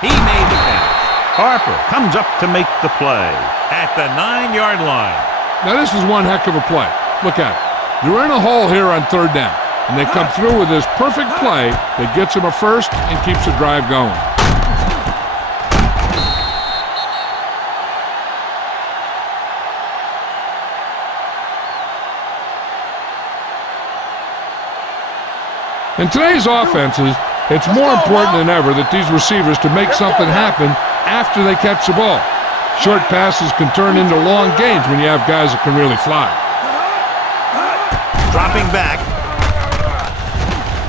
He made the catch. Harper comes up to make the play at the 9-yard line. Now, this is one heck of a play. Look at it. They're in a hole here on 3rd down, and they come through with this perfect play that gets them a first and keeps the drive going. In today's offenses, it's more important than ever that these receivers to make something happen after they catch the ball. Short passes can turn into long gains when you have guys that can really fly. Dropping back.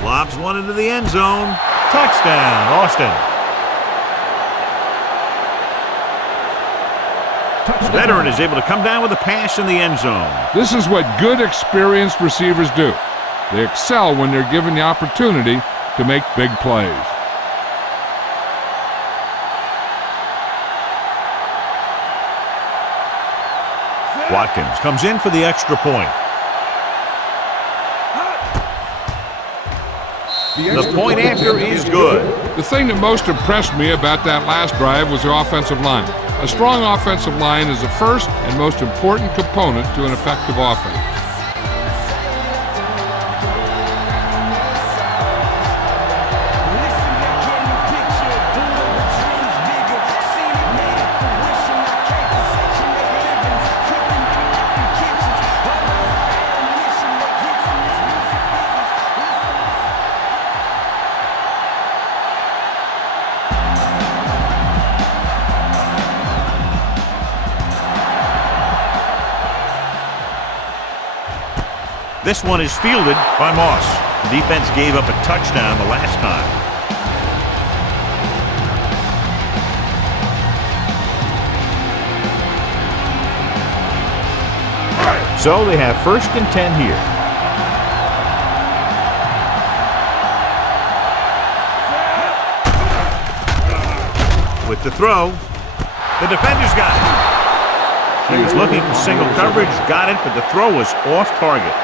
Lobs one into the end zone. Touchdown, Austin. Veteran is able to come down with a pass in the end zone. This is what good, experienced receivers do. They excel when they're given the opportunity to make big plays. Watkins comes in for the extra point. The point after is good. The thing that most impressed me about that last drive was the offensive line. A strong offensive line is the first and most important component to an effective offense. This one is fielded by Moss. The defense gave up a touchdown the last time. So they have 1st and 10 here. With the throw, the defender's got it. He was looking for single coverage, got it, but the throw was off target.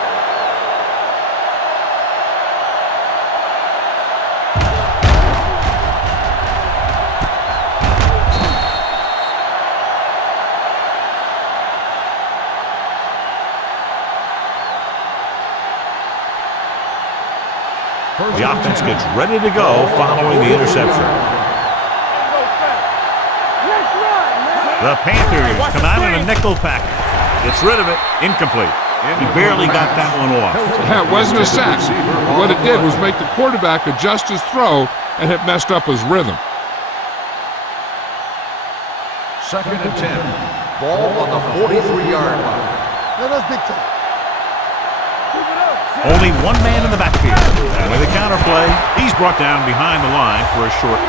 The offense gets ready to go following the interception. The Panthers come out in a nickel package. Gets rid of it. Incomplete. He barely got that one off. Yeah, it wasn't a sack. What it did was make the quarterback adjust his throw, and it messed up his rhythm. 2nd and 10. Ball on the 43-yard line. Only one man in the backfield. And with a counter play, he's brought down behind the line for a short.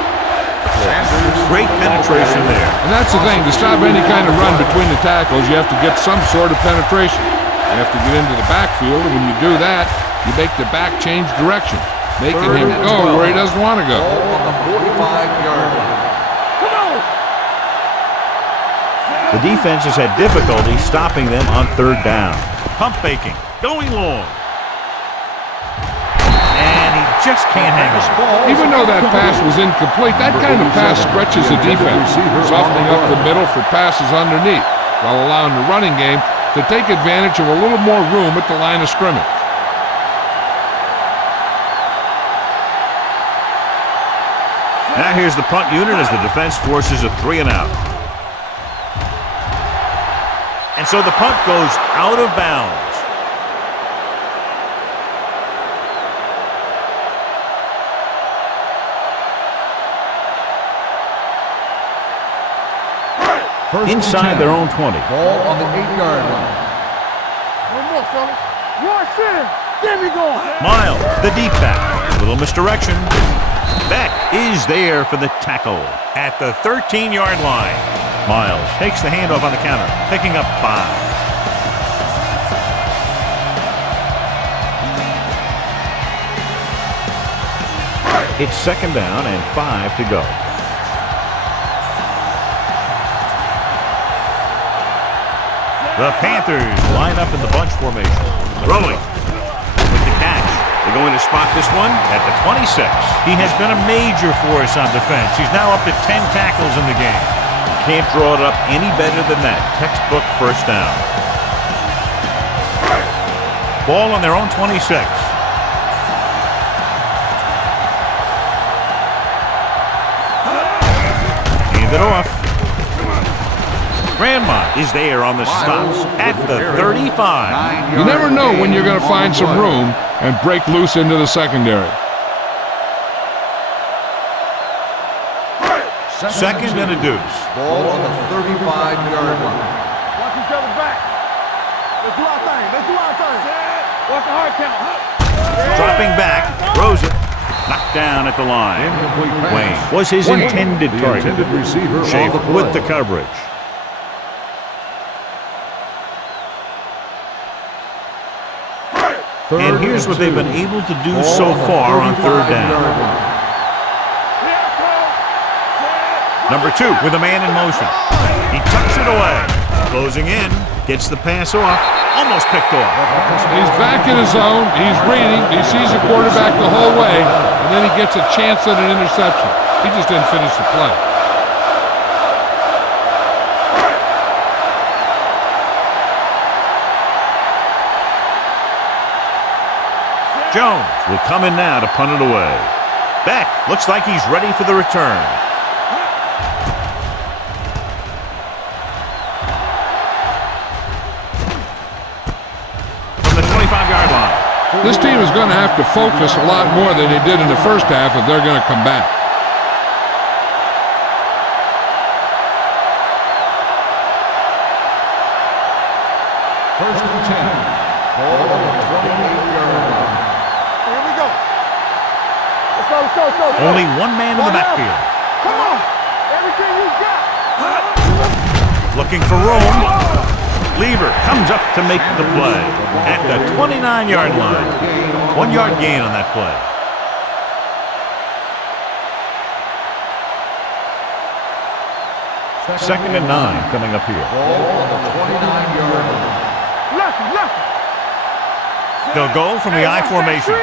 Great penetration there. And that's the thing. To stop any kind of run between the tackles, you have to get some sort of penetration. You have to get into the backfield, and when you do that, you make the back change direction. making him go where he doesn't want to go. Ball on the 45-yard line. Come on! The defense has had difficulty stopping them on third down. Pump faking, going long. And he just can't hang on. Even though that pass was incomplete, that kind of pass stretches the defense, softening up the middle for passes underneath, while allowing the running game to take advantage of a little more room at the line of scrimmage. Now here's the punt unit as the defense forces a 3-and-out. And so the punt goes out of bounds. Inside their own 20. Ball on the 8-yard line. One more, fellas. One center. Get me going. Miles, the deep back. Little misdirection. Beck is there for the tackle at the 13-yard line. Miles takes the handoff on the counter, picking up 5. It's second down and 5 to go. The Panthers line up in the bunch formation. Throwing with the catch. They're going to spot this one at the 26. He has been a major force on defense. He's now up to 10 tackles in the game. Can't draw it up any better than that. Textbook first down. Ball on their own 26. Hand it off. Grandma is there on the stop at the 35. You never know when you're going to find some room and break loose into the secondary. Second and a deuce. Ball on the 35-yard line. Watch each other back. Let's do our thing. Let's do our thing. Watch the hard count. Dropping back, throws it. Knocked down at the line. Incomplete pass. Wayne was his intended The target. intended receiver on Schaefer the play. with the coverage. And here's what they've been able to do so far on third down. Number 2 with a man in motion. He tucks it away. Closing in. Gets the pass off. Almost picked off. He's back in his zone. He's reading. He sees the quarterback the whole way, and then he gets a chance at an interception. He just didn't finish the play. Jones will come in now to punt it away. Beck looks like he's ready for the return. From the 25-yard line. This team is going to have to focus a lot more than they did in the first half if they're going to come back. First and 10. Ball on the 28-yard line. Here we go. Let's go, let's go, let's go. Only one man in the backfield. Come on. Everything you got. Looking for room. Lieber comes up to make the play at the 29-yard line. 1 yard gain on that play. Second and 9 coming up here. Ball on the 29-yard line. Left, left. They'll go from the I formation.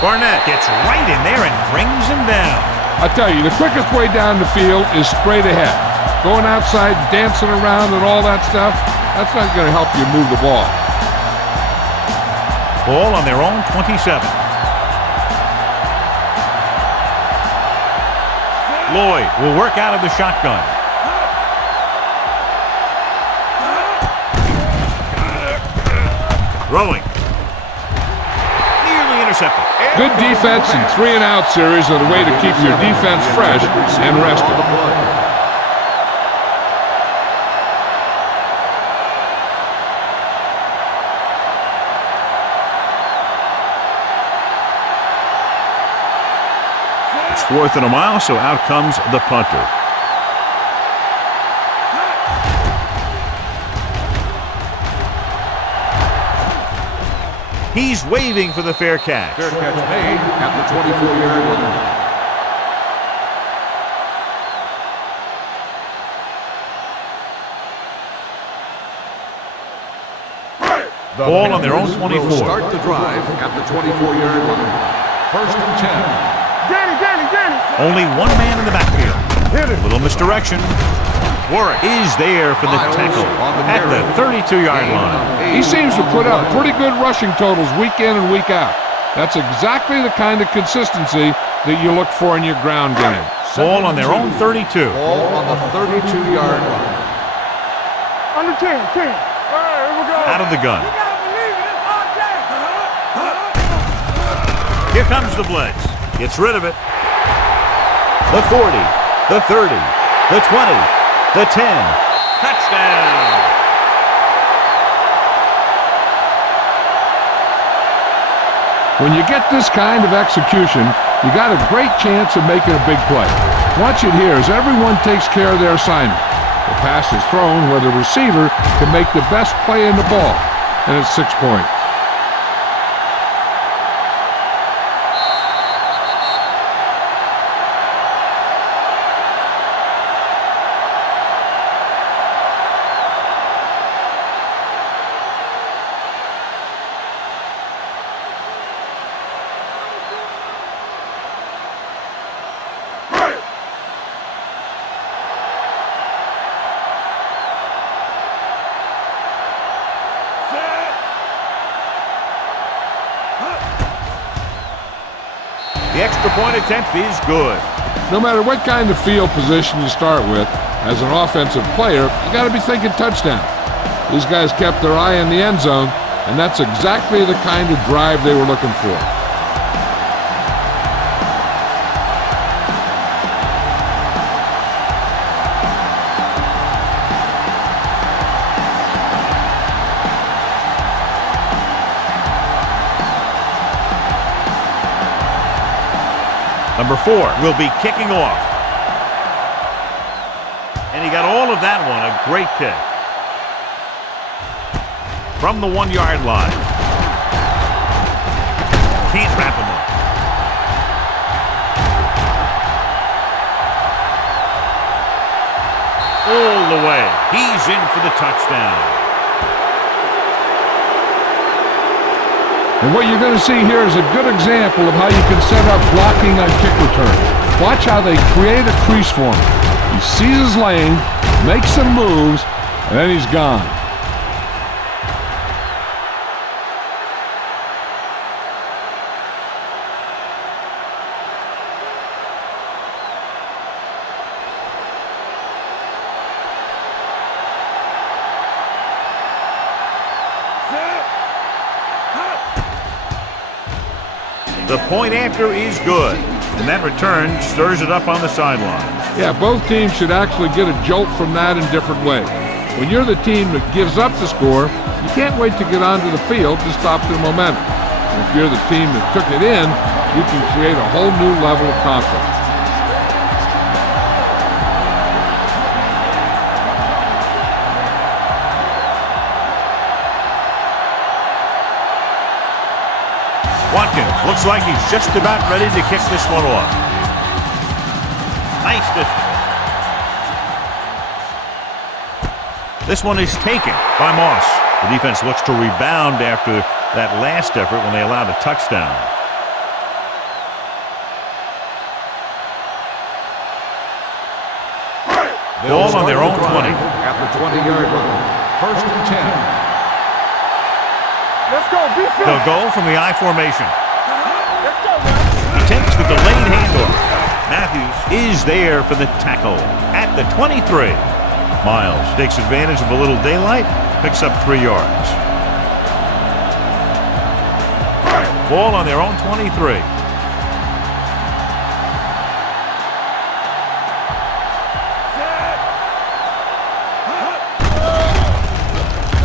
Barnett gets right in there and brings him down. I tell you, the quickest way down the field is straight ahead. Going outside, dancing around and all that stuff, that's not going to help you move the ball. Ball on their own 27. Lloyd will work out of the shotgun. Throwing. Nearly intercepted. Good defense and 3-and-out series are the way to keep your defense fresh and rested. It's 4th and a mile, so out comes the punter. He's waving for the fair catch. Fair catch made at the 24-yard line. The Ball on their own Panthers 24. will start the drive at the 24-yard line. First and 10. Danny. Only one man in the backfield. Hit it. Little misdirection. Warwick is there for the Miles tackle on the at the carry. 32-yard line. He seems to put up pretty good rushing totals week in and week out. That's exactly the kind of consistency that you look for in your ground game. Ball on their own 32. Ball on the 32-yard line. Under 10. All right, here we go. Out of the gun. You gotta believe it. It's our day. Here comes the blitz. Gets rid of it. The 40, the 30, the 20, the 10. Touchdown. When you get this kind of execution, you got a great chance of making a big play. Watch it here as everyone takes care of their assignment. The pass is thrown where the receiver can make the best play in the ball, and it's 6 points. The extra point attempt is good. No matter what kind of field position you start with, as an offensive player, you got to be thinking touchdown. These guys kept their eye on the end zone, and that's exactly the kind of drive they were looking for. Number 4 will be kicking off. And he got all of that one. A great kick. From the 1-yard line. Can't wrap him up. All the way. He's in for the touchdown. And what you're going to see here is a good example of how you can set up blocking on kick return. Watch how they create a crease for him. He sees his lane, makes some moves, and then he's gone. The point after is good, and that return stirs it up on the sidelines. Yeah, both teams should actually get a jolt from that in different ways. When you're the team that gives up the score, you can't wait to get onto the field to stop their momentum. And if you're the team that took it in, you can create a whole new level of confidence. Watkins looks like he's just about ready to kick this one off. Nice distance. This one is taken by Moss. The defense looks to rebound after that last effort when they allowed a touchdown. Ball on their own 20. At the 20-yard line. First and 10. Let's go, defense. They'll go from the I formation. Let's go, man. He takes the delayed handoff. Matthews is there for the tackle at the 23. Miles takes advantage of a little daylight, picks up 3 yards. Ball on their own 23.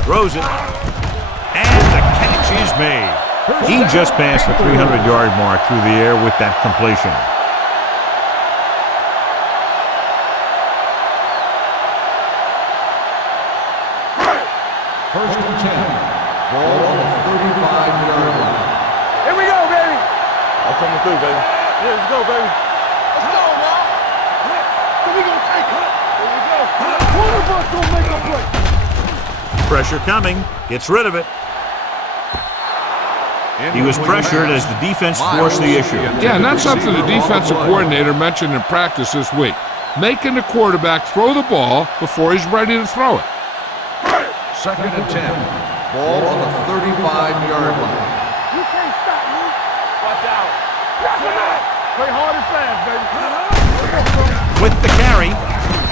Throws it. And the catch is made. He just passed the 300-yard mark through the air with that completion. First and 10. Ball on the 35-yard line. coming through, baby. Yeah, let's go, baby. Let's go, y'all. So we gonna take it. Here we go. One of us gonna make a play. Pressure coming. Gets rid of it. He was pressured as the defense forced the issue. Yeah, and that's something the defensive coordinator mentioned in practice this week. Making the quarterback throw the ball before he's ready to throw it. 2nd and 10. Ball on the 35-yard line. You can't stop me. Watch out. Watch him out. Play hard and fast, baby. With the carry,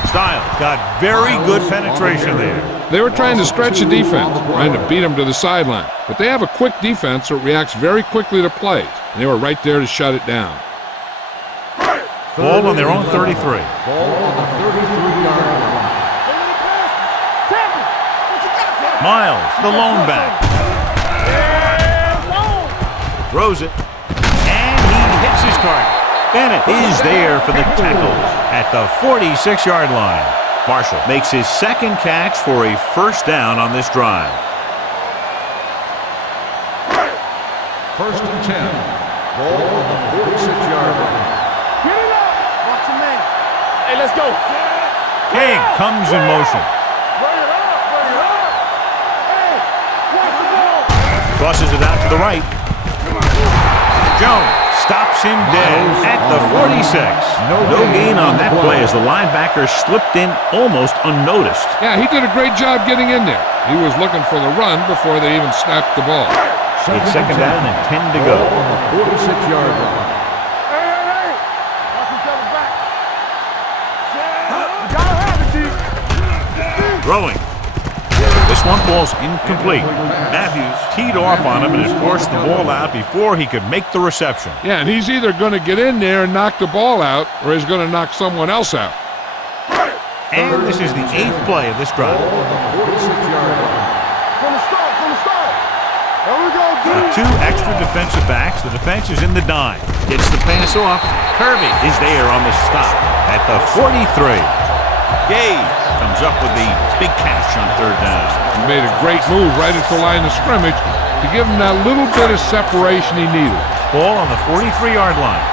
Styles got very good penetration there. They were trying to stretch the defense, trying to beat them to the sideline. But they have a quick defense that reacts very quickly to plays, and they were right there to shut it down. Ball on their own 33. Ball on the 33-yard line. Miles, the lone back. Throws it, and he hits his target. Bennett is there for the tackle at the 46-yard line. Marshall makes his second catch for a first down on this drive. 1st and 10. Ball on the 46-yard line. Get it up. Watch your man. Hey, let's go. King comes in motion. Bring it up. Bring it up. Hey, watch the ball. Crosses it out to the right. Jones stops him dead at the 46. No gain on that play as the linebacker slipped in almost unnoticed. Yeah, he did a great job getting in there. He was looking for the run before they even snapped the ball. It's 2nd down and 10 to go. Ball on the 46-yard line. Hey. Watch each other back. You gotta have it, D. Throwing. This one falls incomplete. Matthews teed off on him and has forced the ball out before he could make the reception. Yeah, and he's either going to get in there and knock the ball out, or he's going to knock someone else out. And this is the 8th play of this drive. Ball on the 46-yard line. From the start. There we go, D. With 2 extra defensive backs, the defense is in the dime. Gets the pass off. Kirby is there on the stop at the 43. Gage comes up with the big catch on 3rd down. He made a great move right at the line of scrimmage to give him that little bit of separation he needed. Ball on the 43-yard line.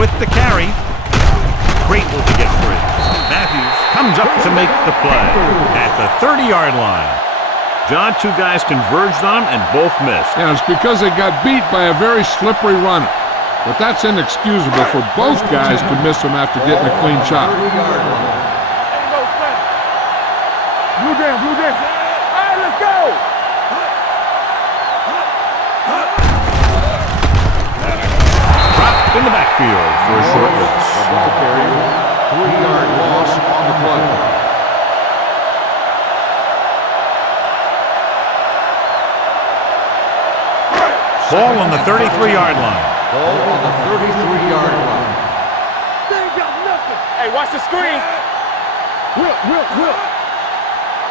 With the carry, grateful to get free. Matthews comes up to make the play at the 30-yard line. John, 2 guys converged on him and both missed. Yeah, it's because they got beat by a very slippery runner. But that's inexcusable for both guys to miss him after getting a clean shot. Blue down. All right, let's go. Dropped in the backfield for a short loss. 3-yard loss on the play. Ball on the 33-yard line. Ball on the 33-yard line. They ain't got nothing. Hey, watch the screen. Whip.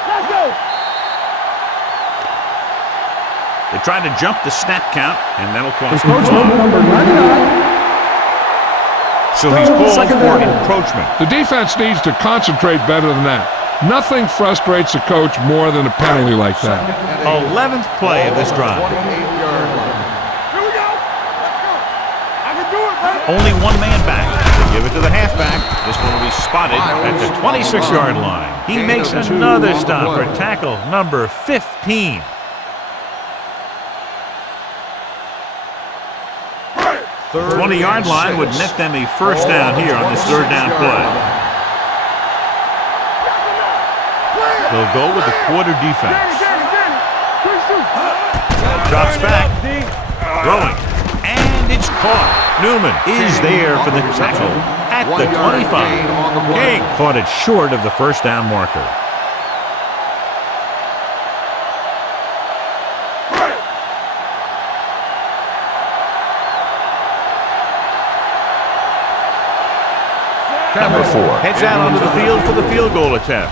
Let's go. They tried to jump the snap count, and that'll cost Encroachment them. number 99. So he's called for encroachment. The defense needs to concentrate better than that. Nothing frustrates a coach more than a penalty like that. 11th play of this drive. 28-yard line. Here we go. Let's go. I can do it, baby. Only 1 man back. They give it to the halfback. This one will be spotted at the 26-yard line. He makes another stop for tackle number 15. The 20-yard line would net them a first down here on this 3rd down play. They'll go with the quarter defense. Drops back. Throwing. And it's caught. Newman is there for the tackle at the 25. King caught it short of the first down marker. Number 4 heads out onto the field for the field goal attempt.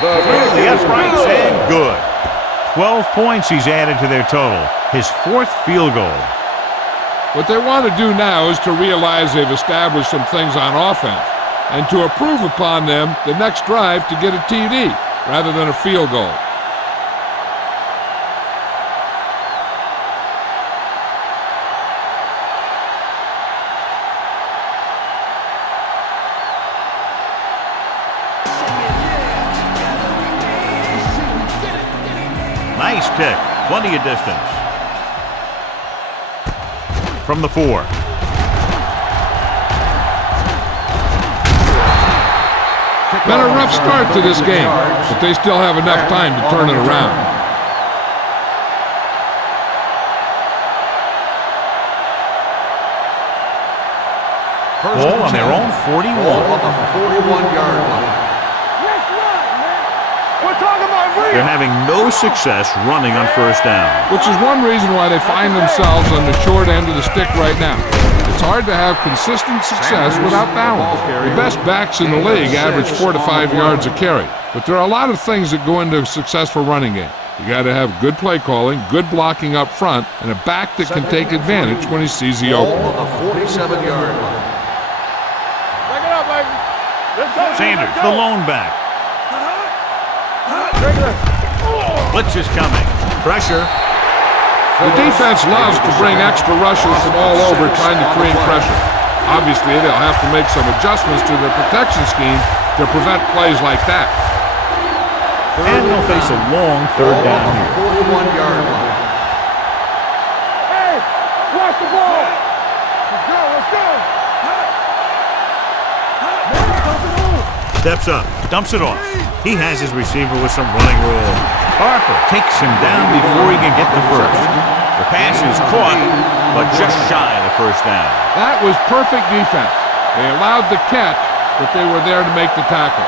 Through the uprights and good. 12 points he's added to their total. His 4th field goal. What they want to do now is to realize they've established some things on offense. and to improve upon them the next drive to get a TD rather than a field goal. Nice kick. Plenty of distance. From the 4. Been a rough start to this game, but they still have enough time to turn it around. Ball on their own 41. Ball on the 41-yard line. They're having no success running on first down. Which is one reason why they find themselves on the short end of the stick right now. It's hard to have consistent success without balance. The best backs in the league average 4 to 5 yards a carry. But there are a lot of things that go into a successful running game. You got to have good play calling, good blocking up front, and a back that can take advantage when he sees the open. Ball on the 47-yard line. Back it up, baby. Let's go. Sanders, Let's the go. lone back. Blitz is coming. Pressure. The defense loves to bring extra rushers from all over trying to create pressure. Obviously, they'll have to make some adjustments to their protection scheme to prevent plays like that. And they'll face a long third down here. 41-yard line. Hey, watch the ball. Let's go. Let's go. Steps up, dumps it off. He has his receiver with some running room. Harper takes him down before he can get the first. The pass is caught, but just shy of the first down. That was perfect defense. They allowed the catch, but they were there to make the tackle.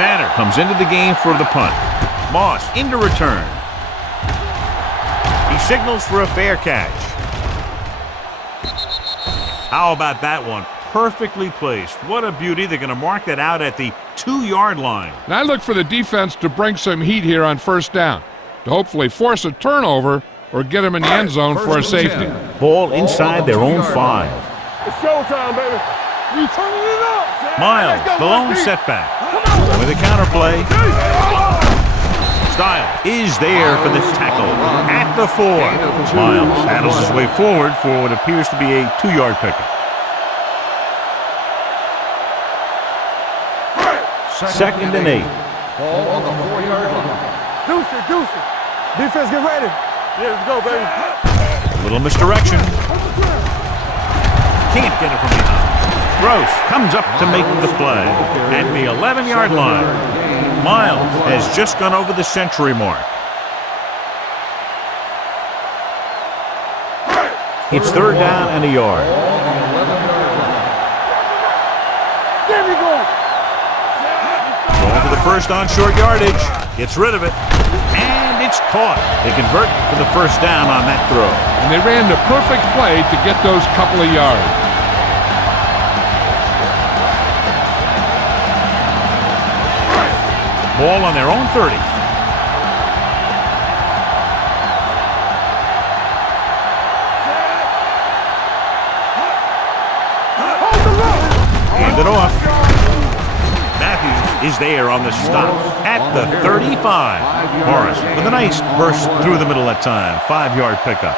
Tanner comes into the game for the punt. Moss into return. He signals for a fair catch. How about that one? Perfectly placed. What a beauty. They're going to mark that out at the 2-yard line. And I look for the defense to bring some heat here on first down, to hopefully force a turnover or get them in the end zone for a safety. Ball inside their own 5. It's showtime, baby. We turning it up. Miles, the lone setback. With a counterplay. Styles is there for the tackle at the 4. Miles handles his way forward for what appears to be a 2-yard pickup. Second and 8. Ball on the 4-yard line. Deuce it. Defense, get ready. Yeah, let's go, baby. A little misdirection. Can't get it from behind. Gross comes up to make the play at the 11-yard line. Miles has just gone over the century mark. It's third down and a yard. There we go. Going for the first on short yardage. Gets rid of it. And it's caught. They convert for the first down on that throw. And they ran the perfect play to get those couple of yards. Ball on their own 30. Hand it off. Matthews is there on the stop at the 35. Morris with a nice burst through the middle that time. 5-yard pickup.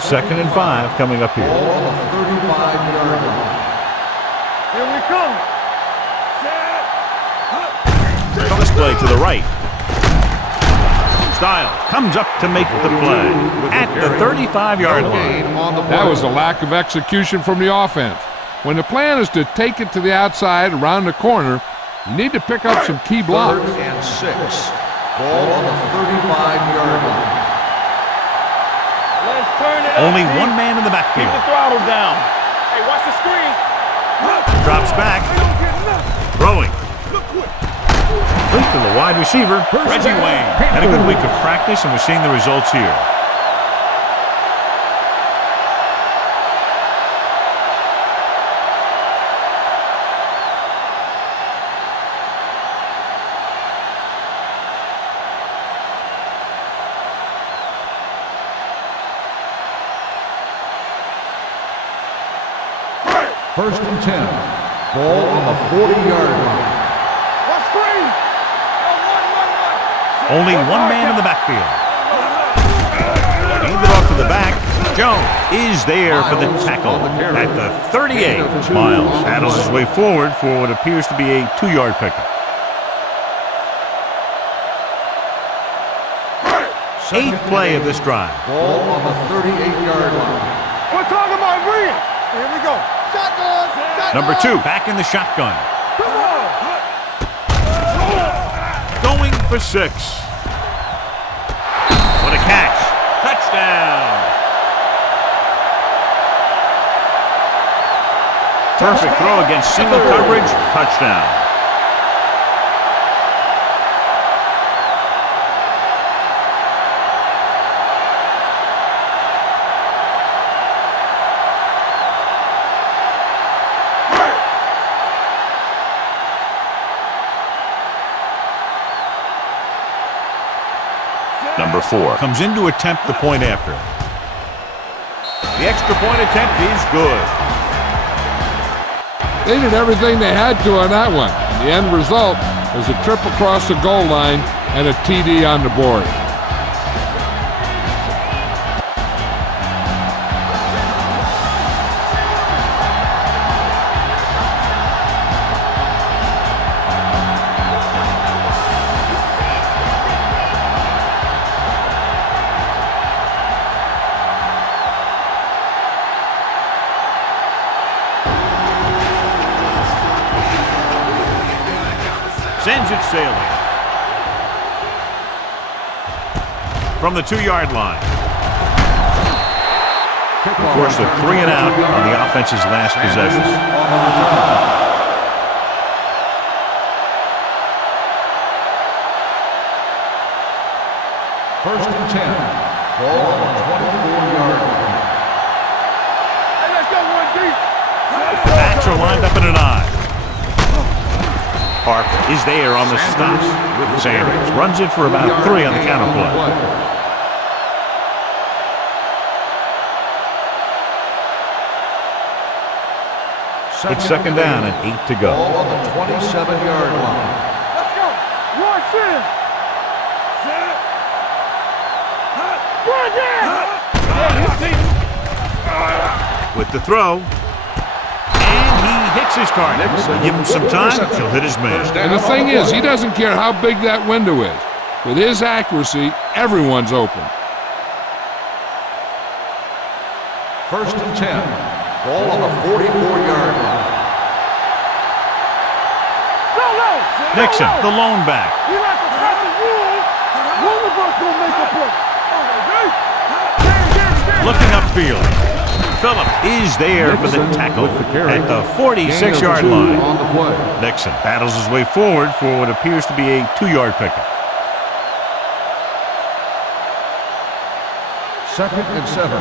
Second and 5 coming up here. Ball on the 35-yard line. Here we come. Cross play to the right. Styles comes up to make the play at the 35-yard line. That was a lack of execution from the offense. When the plan is to take it to the outside around the corner, you need to pick up some key blocks. 3rd and 6. Ball on the 35-yard line. Let's turn it up. Only one man in the backfield. Keep the throttle down. Hey, watch the screen. Drops back. Throwing. Complete to the wide receiver, Reggie Wayne. Had a good week of practice, and we're seeing the results here. First and 10. Ball on the 40-yard line. What screen? Only one man in the backfield. Hand it off to the back. Jones is there for the tackle at the 38. Miles paddles his way forward for what appears to be a 2-yard pickup. 8th play of this drive. Ball on the 38-yard line. We're talking about read. Here we go. Shotgun. Number 2 back in the shotgun. Come on. Going for 6. What a catch. Touchdown. Perfect throw against single coverage. Touchdown. Number 4 comes in to attempt the point after. The extra point attempt is good. They did everything they had to on that one. The end result was a trip across the goal line and a TD on the board. Sends it sailing. From the 2-yard line. Forced a 3 and out on the offense's last possession. First and 10. Ball on the 24-yard line. Hey, let's go, one deep. Backs are lined up in an eye. Harper is there on the stop. Sanders runs it for about 3 on the counter play. It's second down and 8 to go. Ball on the 27-yard line. Let's go. Rush in. Run in. With the throw. Hits his target. Give him some time, he'll hit his man. And the thing is, he doesn't care how big that window is. With his accuracy, everyone's open. First and 10. Ball on the 44-yard line. Nixon, the lone back. You like to cut the rules. One of us will make a play. Looking upfield. Phillips is there for the tackle at the 46-yard line. Nixon battles his way forward for what appears to be a 2-yard pickup. Second and 7.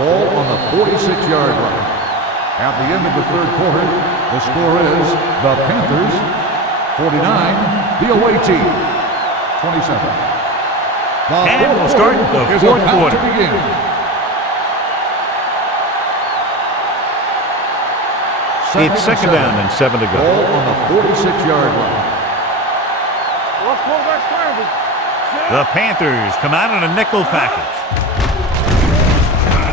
Ball on the 46-yard line. At the end of the third quarter, the score is the Panthers 49, the away team 27. And we'll start the fourth quarter. It's second down and 7 to go. Ball on the 46-yard line. The Panthers come out in a nickel package.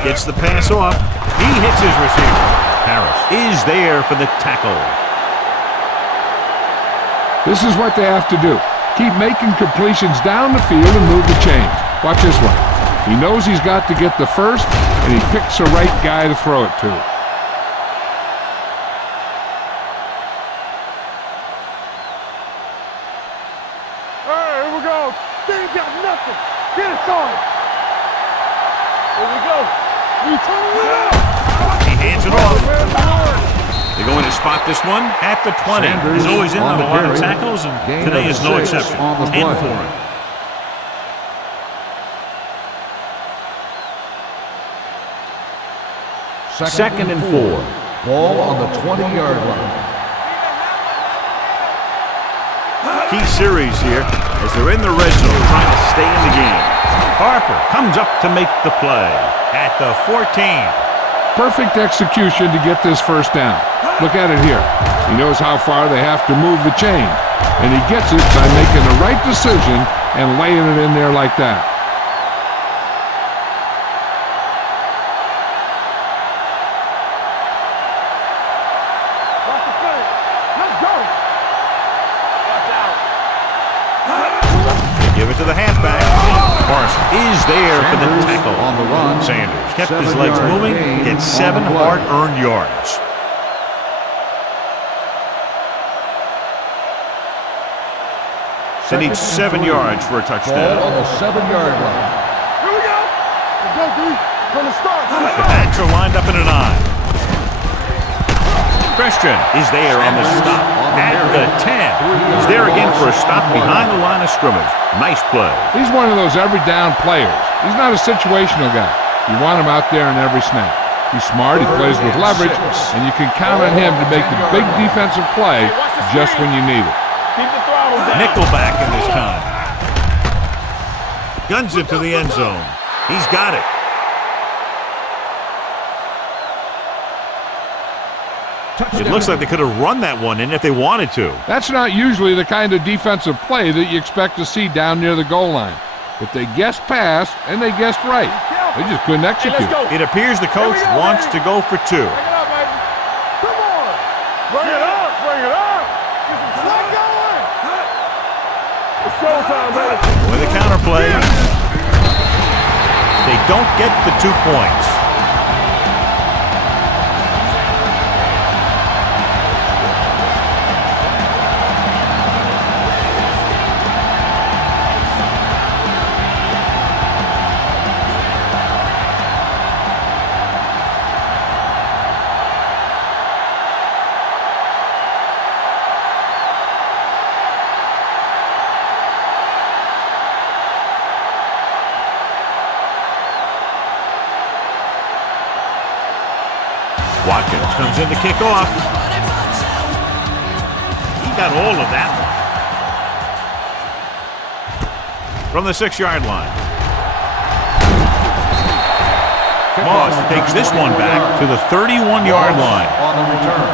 Gets the pass off. He hits his receiver. Harris is there for the tackle. This is what they have to do. Keep making completions down the field and move the chains. Watch this one. He knows he's got to get the first, and he picks the right guy to throw it to. He hands it off. They're going to spot this one at the 20. He's always in on a lot of tackles, and today is no exception. 10 for him. Second and 4. Ball on the 20-yard line. Key series here as they're in the red zone trying to stay in the game. Harper comes up to make the play at the 14. Perfect execution to get this first down. Look at it here. He knows how far they have to move the chain, and he gets it by making the right decision and laying it in there like that. Watch the play. Let's go. Watch out. They give it to the halfback. Morrison is there for the tackle. On the run. Sanders kept his legs moving, gets 7 hard-earned yards. They need 7 yards for a Ball touchdown. on the 7-yard line. Here we go. Let's go, D. From the start. The backs are lined up in an I. Christian is there on the stop at the 10. He's there again for a stop behind the line of scrimmage. Nice play. He's one of those every down players. He's not a situational guy. You want him out there in every snap. He's smart, he plays with leverage, and you can count on him to make the big defensive play just when you need it. Keep the throttle down. Nickelback in this time. Guns it to the end zone. He's got it. It looks like they could have run that one in if they wanted to. That's not usually the kind of defensive play that you expect to see down near the goal line. But they guessed pass, and they guessed right. They just couldn't Hey, execute. let's go. It appears the coach wants to go for 2. Bring it up, baby. Come on. Bring it up. Bring it up. Get some slack going. It's showtime, baby. With a counterplay, they don't get the 2 points. Watkins comes in to kick off. He got all of that one. From the 6-yard line. Moss takes this one back to the 31-yard line. On the return.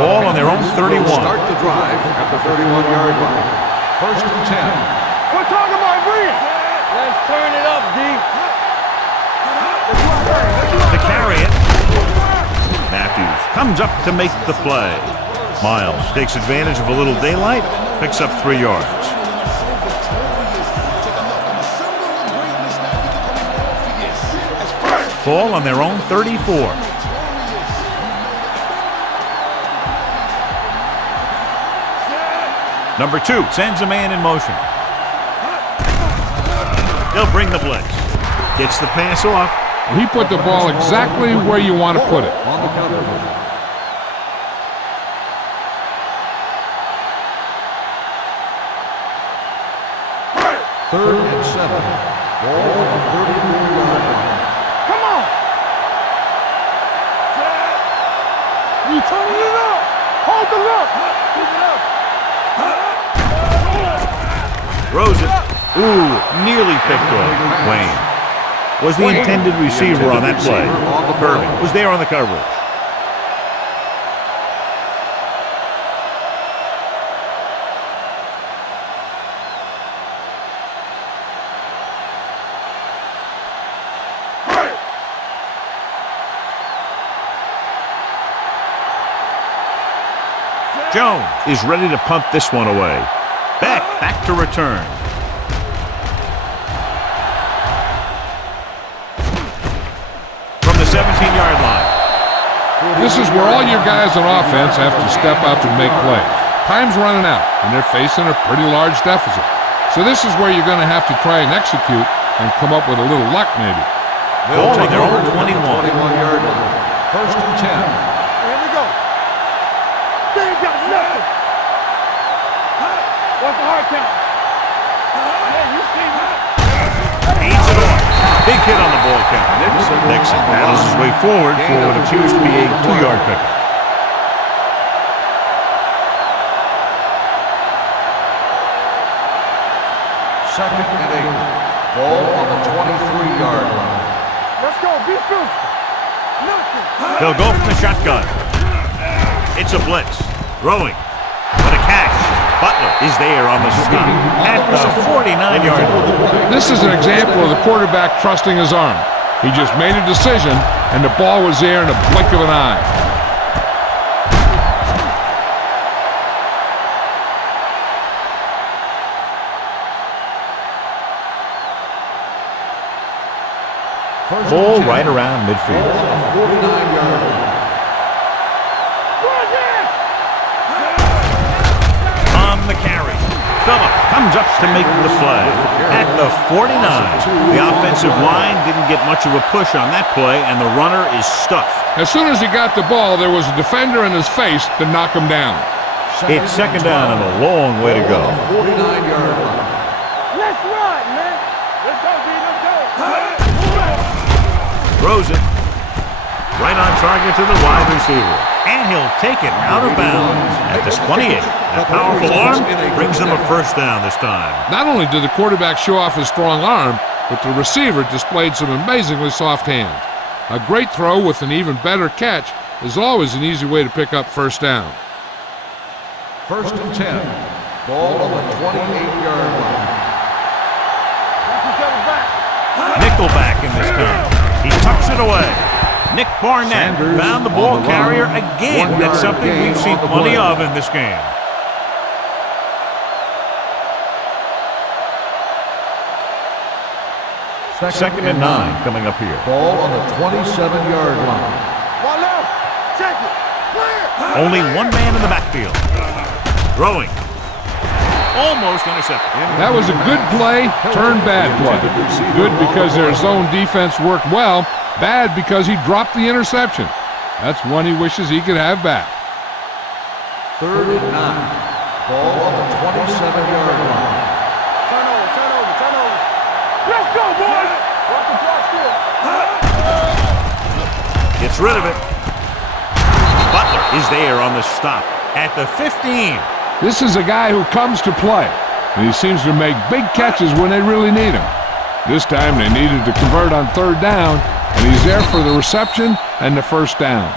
Ball on their own 31. Start the drive at the 31-yard line. First and 10. We're talking about Breeze. Let's turn it up, D. To carry it. Matthews comes up to make the play. Miles takes advantage of a little daylight, picks up 3 yards. Ball on their own 34. Number 2 sends a man in motion. He'll bring the blitz. Gets the pass off. He put the ball exactly where you want to put it. On the cover. Third and 7. Ball on the 34-yard line. Come on. You turning it up. Hold the look. Keep it up. Throws it. Ooh, nearly picked off. Wayne was the intended receiver on that play. Permian was there on the coverage. Jones is ready to punt this one away. Back to return. From the 17-yard line. This is where all your guys on offense have to step up and make plays. Time's running out, and they're facing a pretty large deficit. So this is where you're going to have to try and execute and come up with a little luck maybe. They'll take their own 21. 21-yard line. First and 10. Here we go. They ain't got nothing. What's the hard count? Yeah, you see me. Feeds it off. Big hit on the ball count. Nixon battles his way forward for what appears to be a 2-yard pickup. Second and 8. Ball on the 23-yard line. Let's go. Be physical. Nothing. They'll go from the shotgun. It's a blitz. Throwing. For the catch. Butler is there on the stop at the 49-yard line. This is an example of the quarterback trusting his arm. He just made a decision, and the ball was there in a blink of an eye. Ball right around midfield. 49-yard line. On the carry. Phillip comes up to make the play at the 49. The offensive line didn't get much of a push on that play, and the runner is stuffed. As soon as he got the ball, there was a defender in his face to knock him down. It's second down and a long way to go. 49-yard line. Let's run, man. Let's go, D. Let's go. Throws it. Right on target to the wide receiver. And he'll take it out of bounds at the 28. That powerful arm brings them a first down this time. Not only did the quarterback show off his strong arm, but the receiver displayed some amazingly soft hands. A great throw with an even better catch is always an easy way to pick up first down. First and 10. Ball on the 28-yard line. Nickelback in this time. He tucks it away. Nick Barnett found the ball carrier again. That's something we've seen plenty of in this game. Second and 9 coming up here. Ball on the 27-yard line. One left. Check it. Clear. Only one man in the backfield. Throwing. Almost intercepted. That was a good play, turned bad play. Good because their zone defense worked well, bad because he dropped the interception. That's one he wishes he could have back. Third and 9. Ball on the 27-yard line. Turn over. Let's go, boys. Watch the clock still. Gets rid of it. Butler is there on the stop at the 15. This is a guy who comes to play, and he seems to make big catches when they really need him. This time they needed to convert on third down, and he's there for the reception and the first down.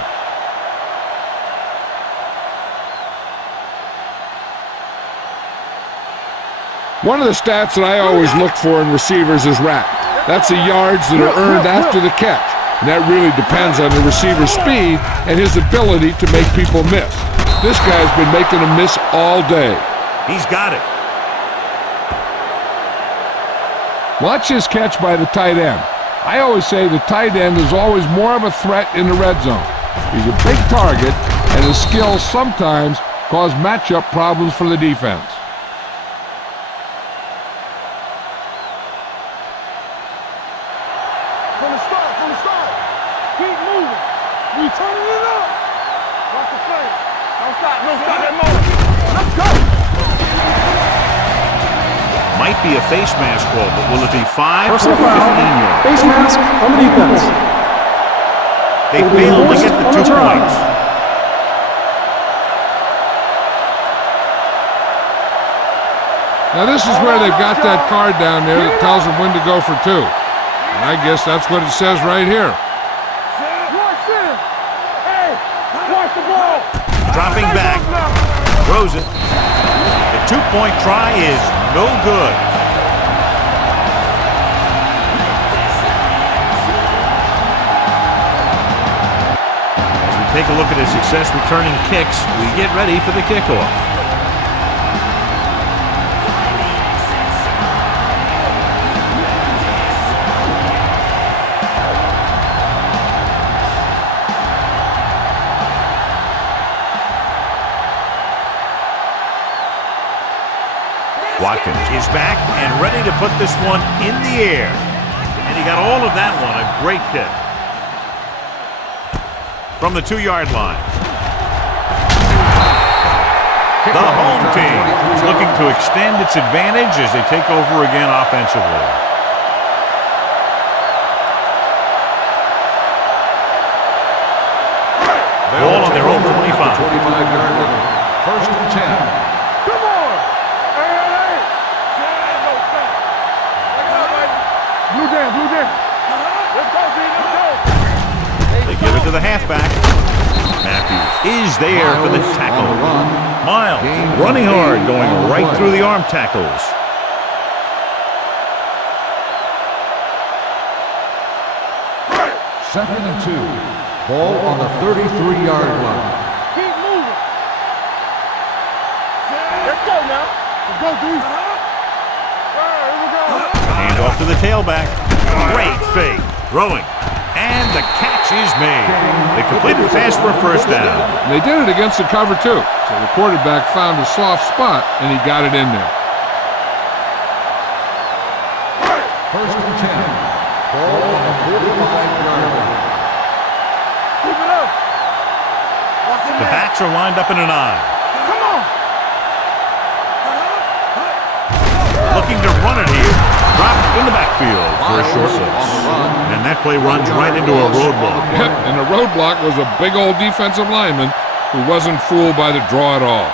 One of the stats that I always look for in receivers is RAP. That's the yards that are earned after the catch. And that really depends on the receiver's speed and his ability to make people miss. This guy's been making them miss all day. He's got it. Watch his catch by the tight end. I always say the tight end is always more of a threat in the red zone. He's a big target, and his skills sometimes cause matchup problems for the defense. From the start. Keep moving. We turning it up. Watch the play. Don't stop that motor. Let's go. Might be a face mask call, but will it be 5 or 15 Personal foul. yards? Face mask on the defense. They failed to get the 2 points. Now this is where they've got that card down there that tells them when to go for 2. And I guess that's what it says right here. Watch him. Hey, watch the ball. Dropping back. Throws it. The 2-point try is no good. As we take a look at his success returning kicks, we get ready for the kickoff. Watkins is back and ready to put this one in the air. And he got all of that one, a great kick. From the 2-yard line. The home team is looking to extend its advantage as they take over again offensively. Ball on their own 25. 25-yard line. First and 10. Come on. Hey. is there for the tackle. Miles running hard, going right through the arm tackles. Second and 2. Ball on the 33-yard line. Keep moving. Let's go now. Let's go, dude. Here we go. Hand off to the tailback. Great fake. Throwing. And the catch is made. They completed the pass for a first down. They did it against the cover, too. So the quarterback found a soft spot, and he got it in there. First and 10. Ball on the 45-yard line. Keep it up. Watch it The now. backs are lined up in an I. Come on. Looking to run it here. Dropped in the backfield for a short loss. And that play runs right into a roadblock. Yep, and the roadblock was a big old defensive lineman who wasn't fooled by the draw at all.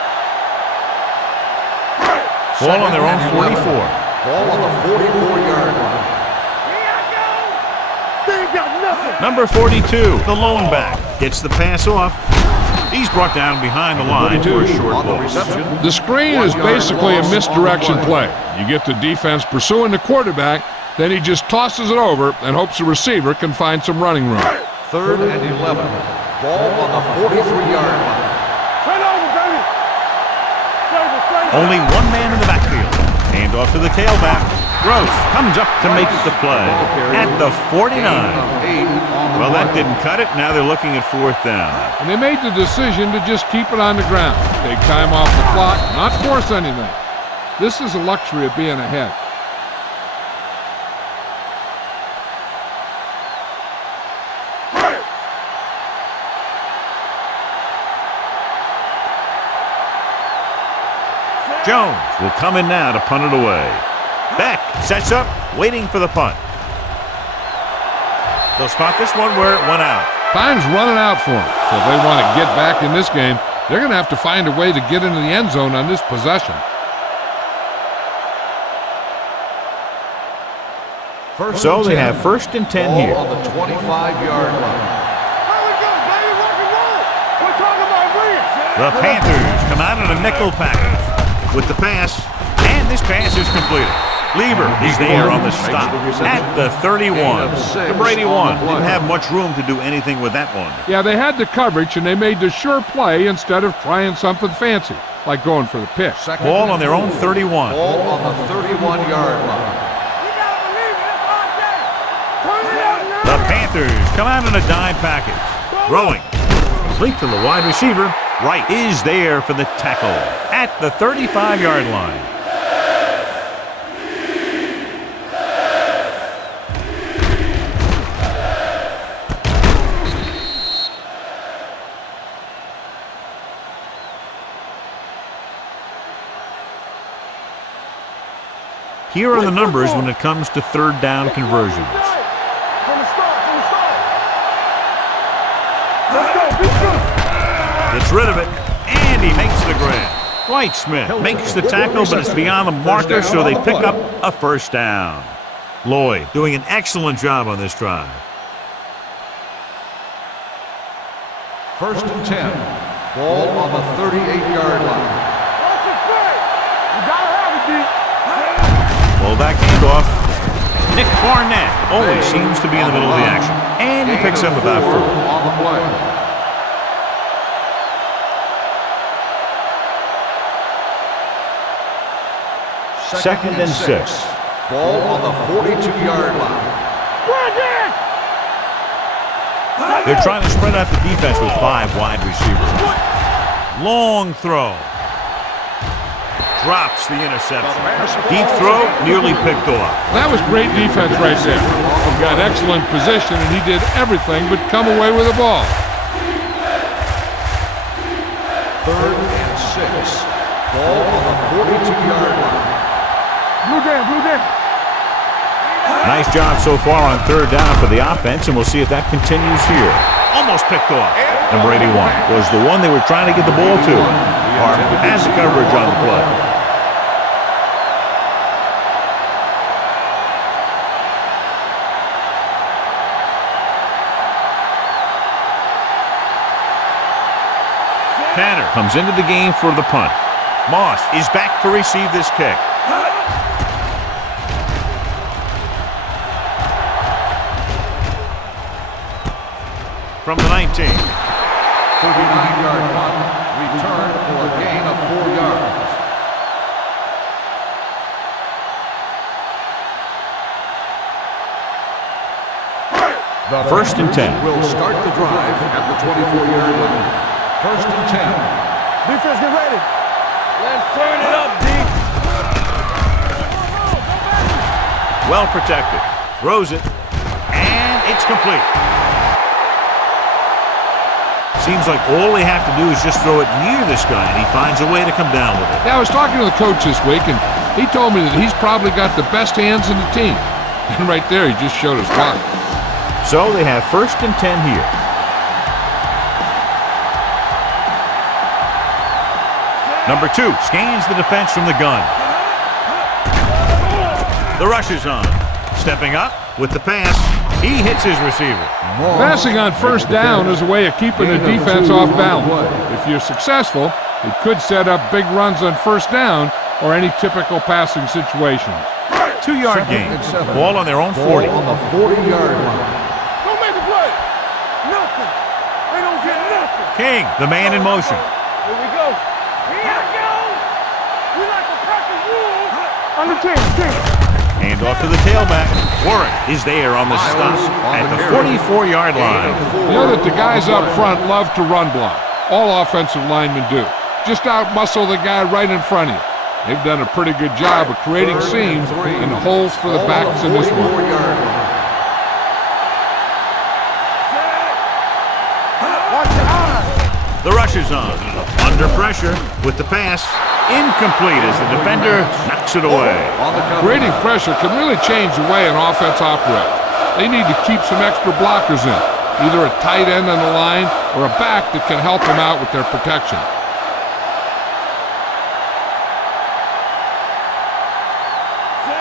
Ball on their own 44. Ball on the 44-yard line. They ain't got nothing. Number 42, the lone back, gets the pass off. He's brought down behind the line for a short loss. The screen is basically a misdirection play. You get the defense pursuing the quarterback, then he just tosses it over and hopes the receiver can find some running room. Third and 11. Ball on the 43-yard line. Turn over, baby. Save it. Only one man in the backfield. Hand off to the tailback. Gross comes up to make the play at the 49. Well, that didn't cut it. Now they're looking at fourth down. And they made the decision to just keep it on the ground. Take time off the clock, not force anything. This is a luxury of being ahead. Jones will come in now to punt it away. Beck sets up, waiting for the punt. They'll spot this one where it went out. Time's running out for them. So if they want to get back in this game, they're going to have to find a way to get into the end zone on this possession. So they have first and 10 here. On the 25-yard line. Here we go, baby. Rock and roll. We're talking about wins. The Panthers come out in a nickel package with the pass, and this pass is completed. Lieber is there on the stop at the 31. The Brady one didn't have much room to do anything with that one. Yeah, they had the coverage, and they made the sure play instead of trying something fancy, like going for the pick. Ball on their own 31. Ball on the 31-yard line. You gotta believe it. It's our day. Turn it up now. The Panthers come out in a dime package. Throwing. Complete to the wide receiver. Right is there for the tackle at the 35-yard line. Here are the numbers when it comes to third down conversions. From the start. Let's go. Be good. Gets rid of it, and he makes the grab. Dwight Smith makes the tackle, but it's beyond the marker, so they pick up a first down. Lloyd doing an excellent job on this drive. First and 10. Ball on the 38-yard line. Watch it play. You gotta have it, D. Pull back handoff. Nick Barnett always seems to be in the middle of the action, and he picks up about 4 on the play. Second and 6. Ball on the 42-yard line. Brandon! They're trying to spread out the defense with 5 wide receivers. Long throw. Drops the interception. Deep throw, nearly picked off. That was great defense right there. He got excellent position, and he did everything but come away with the ball. Third and 6. Ball on the 42-yard line. Blue down. Nice job so far on third down for the offense, and we'll see if that continues here. Almost picked off. Number 81 was the one they were trying to get the ball to. Hart has the coverage on the play. Tanner comes into the game for the punt. Moss is back to receive this kick. From the 19. 39-yard punt, return for a gain of 4 yards. The First and 10. Will start the drive at the 24-yard line. First and 10. Defense, get ready. Let's turn it up, D. Well protected. Throws it. And it's complete. Seems like all they have to do is just throw it near this guy, and he finds a way to come down with it. Yeah, I was talking to the coach this week, and he told me that he's probably got the best hands in the team. And right there, he just showed us why. So they have first and 10 here. Number 2 scans the defense from the gun. The rush is on. Stepping up with the pass. He hits his receiver. Passing on first down is a way of keeping the defense off balance. If you're successful, it could set up big runs on first down or any typical passing situations. 2-yard gain. Ball on their own 40. Ball on the 40-yard line. Don't make a play. Nothing. They don't get nothing. King, the man in motion. Here we go. Here we go. We like to practice rules. Under 10. Hand off to the tailback. Warren is there on the stop at the 44-yard line. You know that the guys up front love to run block. All offensive linemen do. Just out-muscle the guy right in front of you. They've done a pretty good job of creating seams and holes for the backs in this one. The rush is on. Under pressure with the pass. Incomplete as the defender knocks it away. Creating pressure can really change the way an offense operates. They need to keep some extra blockers in, either a tight end on the line or a back that can help them out with their protection.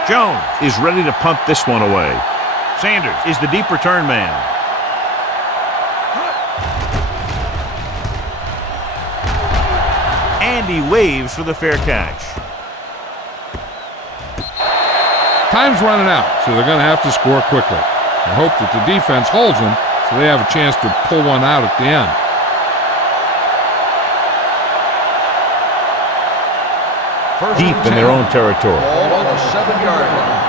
Jones is ready to punt this one away. Sanders is the deep return man. And he waves for the fair catch. Time's running out, so they're going to have to score quickly. I hope that the defense holds them so they have a chance to pull one out at the end. Deep in their own territory. Ball on the 7-yard line.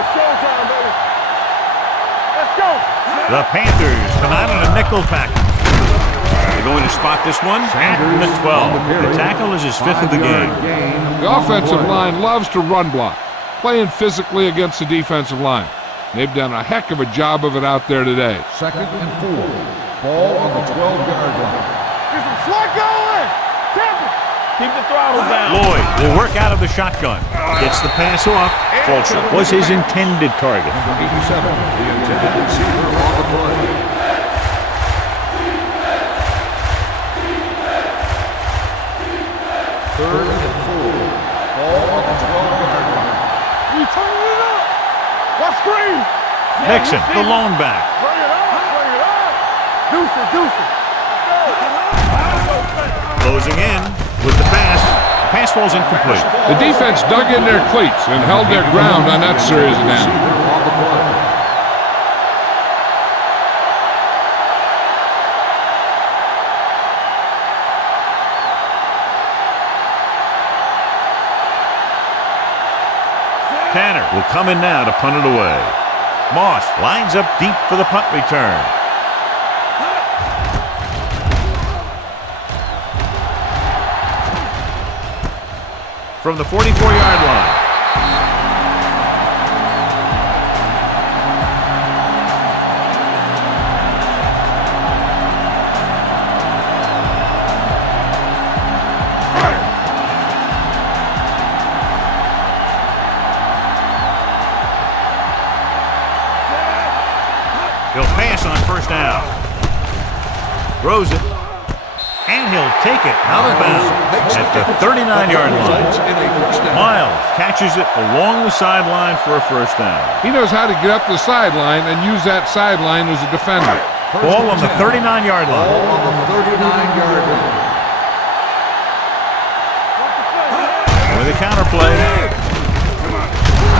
It's showtime, baby. Let's go. The Panthers come out in a nickel package. They're going to spot this one at the 12. The tackle is his 5th of the game. The offensive line loves to run block, playing physically against the defensive line. They've done a heck of a job of it out there today. 2nd and 4. Ball on the 12-yard line. Get some slack going. Temple. Keep the throttle down. Lloyd will work out of the shotgun. Gets the pass off. Fulcher was his intended target. 87, the intended receiver on the play. Third and 4. Ball on the 12-yard line. You turn it up. Watch screen. Nixon, the lone back. Bring it up. Bring it up. Deuce it. Deuce it. Closing in with the pass. The pass falls incomplete. The defense dug in their cleats and held their ground on that series of downs. On the play. Tanner will come in now to punt it away. Moss lines up deep for the punt return. From the 44-yard line. He'll pass on first down. Throws it. And he'll take it out of bounds at the 39-yard line. Miles catches it along the sideline for a first down. He knows how to get up the sideline and use that sideline as a defender. Ball on the 39-yard line. Ball on the 39-yard line. counterplay.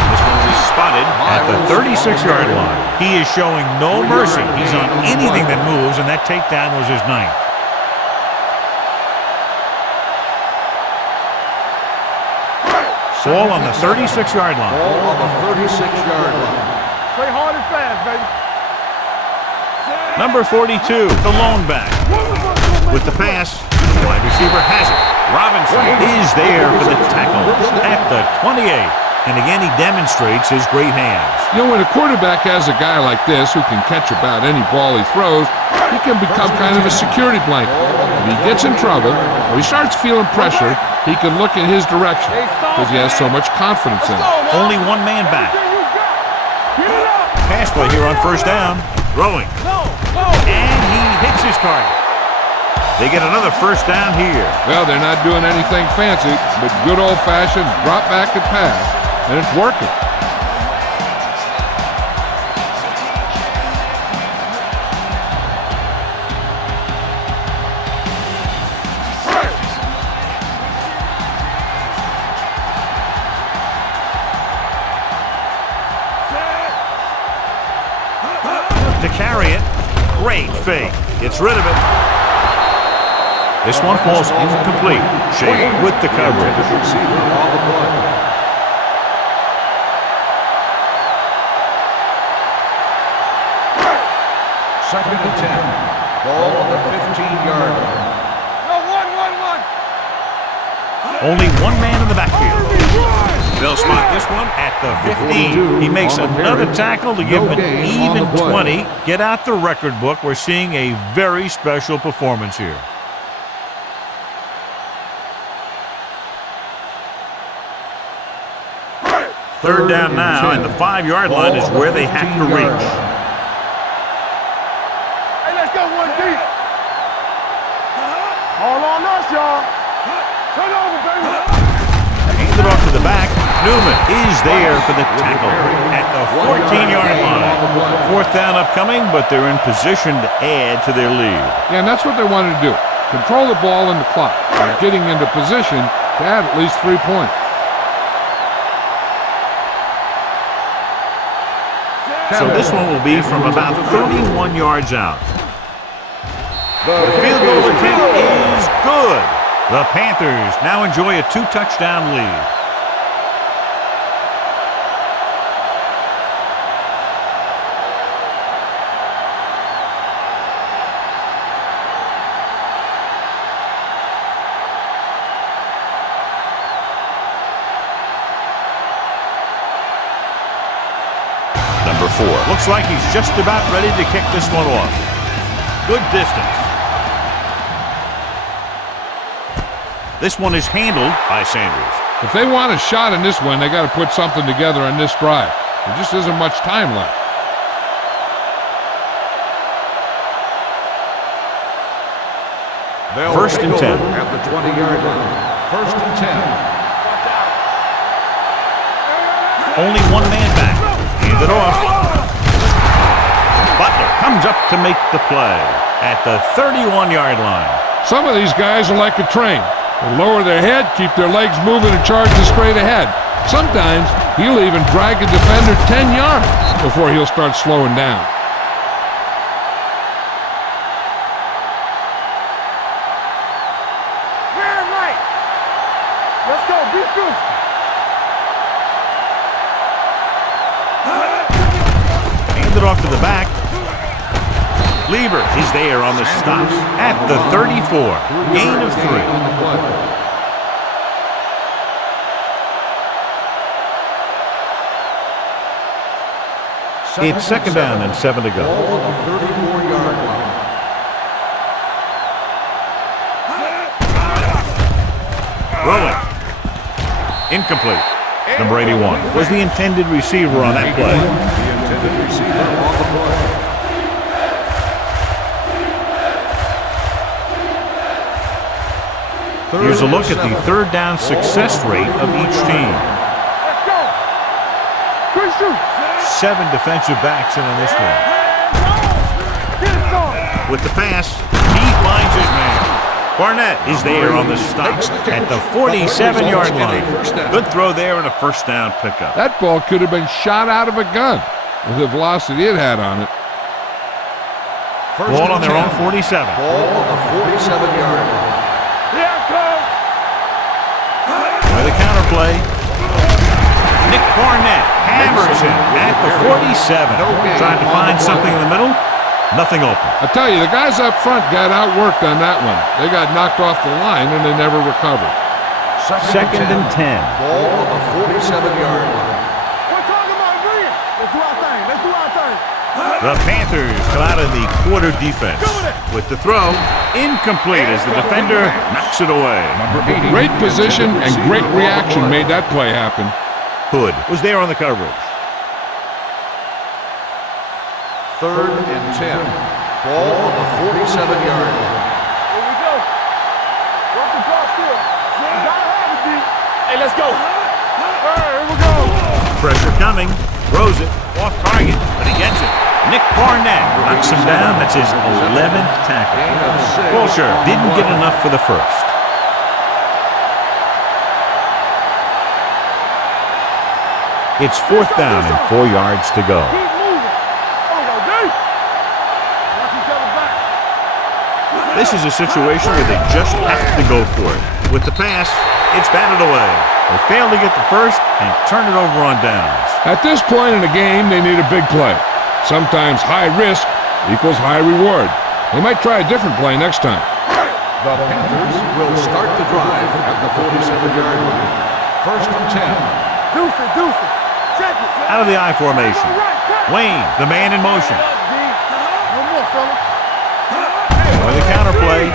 This one is spotted at the 36-yard line. He is showing no mercy. He's on anything that moves, and that takedown was his 9th. Ball on the 36-yard line. Ball on the 36-yard line. Play hard and fast, baby. Number 42, the lone back. With the pass, wide receiver has it. Robinson is there for the tackle at the 28. And again, he demonstrates his great hands. You know, when a quarterback has a guy like this who can catch about any ball he throws, he can become kind of a security blanket. If he gets in trouble or he starts feeling pressure, he can look in his direction because he has so much confidence in him. Only one man back. Pass play here on first down. Throwing. And he hits his target. They get another first down here. Well, they're not doing anything fancy, but good old-fashioned drop back and pass, and it's working. To carry it, great fake. Gets rid of it. This one falls incomplete. Shea with the coverage. Receiver on the play. Second and 10. Ball on the 15-yard line. No, one. Only one man in the backfield. They'll spot this one at the 15. He makes another tackle to give him an even 20. Get out the record book. We're seeing a very special performance here. Third down now, and the 5-yard line is where they have to reach. Hey, let's go one deep. All on us, y'all. Turn over, baby. Hands it off to the back. Newman is there for the tackle at the 14-yard line. Fourth down upcoming, but they're in position to add to their lead. Yeah, and that's what they wanted to do. Control the ball and the clock. They're getting into position to add at least 3 points. So this one will be from about 31 yards out. The field goal attempt is good. The Panthers now enjoy a 2-touchdown lead. Number 4. Looks like he's just about ready to kick this one off. Good distance. This one is handled by Sanders. If they want a shot in this one, they got to put something together on this drive. There just isn't much time left. First and 10. At the 20-yard line. First and 10. Only one man back. Hand it off. Butler comes up to make the play at the 31-yard line. Some of these guys are like a train. They lower their head, keep their legs moving, and charge straight ahead. Sometimes he'll even drag a defender 10 yards before he'll start slowing down. Man, right. Let's go. Be good. Hand it off to the back. Lieber is there on the stop at the 34. Gain of 3. It's second down and 7 to go. Ball on the 34-yard line. Rolling. Incomplete. Number 81 was the intended receiver on that play. The intended receiver on the play. Here's a look at the third down success rate of each team. Let's go. Quick shoot. 7 defensive backs in on this one. Get it on. With the pass, he finds his man. Barnett is there on the stop at the 47-yard line. Good throw there and a first down pickup. That ball could have been shot out of a gun with the velocity it had on it. Ball on their own 47. Ball on the 47-yard line. Here I come. By the counter play. Nick Barnett hammers him at the 47. Trying to find something in the middle. Nothing open. I tell you, the guys up front got outworked on that one. They got knocked off the line and they never recovered. Second and 10. Ball on the 47-yard line. We're talking about agreeing. Let's do our thing. Let's do our thing. The Panthers come out of the quarter defense. With the throw, incomplete as the defender knocks it away. Great position and great reaction made that play happen. Hood was there on the coverage. Third and 10. Ball on the 47-yard line. Here we go. Work the ball still. You gotta have it, D. Hey, let's go. All right, here we go. Pressure coming. Throws it. Off target, but he gets it. Nick Barnett knocks him down. That's his 11th tackle. Fulcher didn't get enough for the first. It's fourth down and 4 yards to go. Keep moving. There we go, D. Watch each other back. This is a situation where they just have to go for it. With the pass, it's batted away. They fail to get the first and turn it over on downs. At this point in the game, they need a big play. Sometimes high risk equals high reward. They might try a different play next time. The Panthers will start the drive at the 47-yard line. First and 10. Deuce it. Check it. Out of the I formation. Wayne, the man in motion. One more, fella. By the counter play.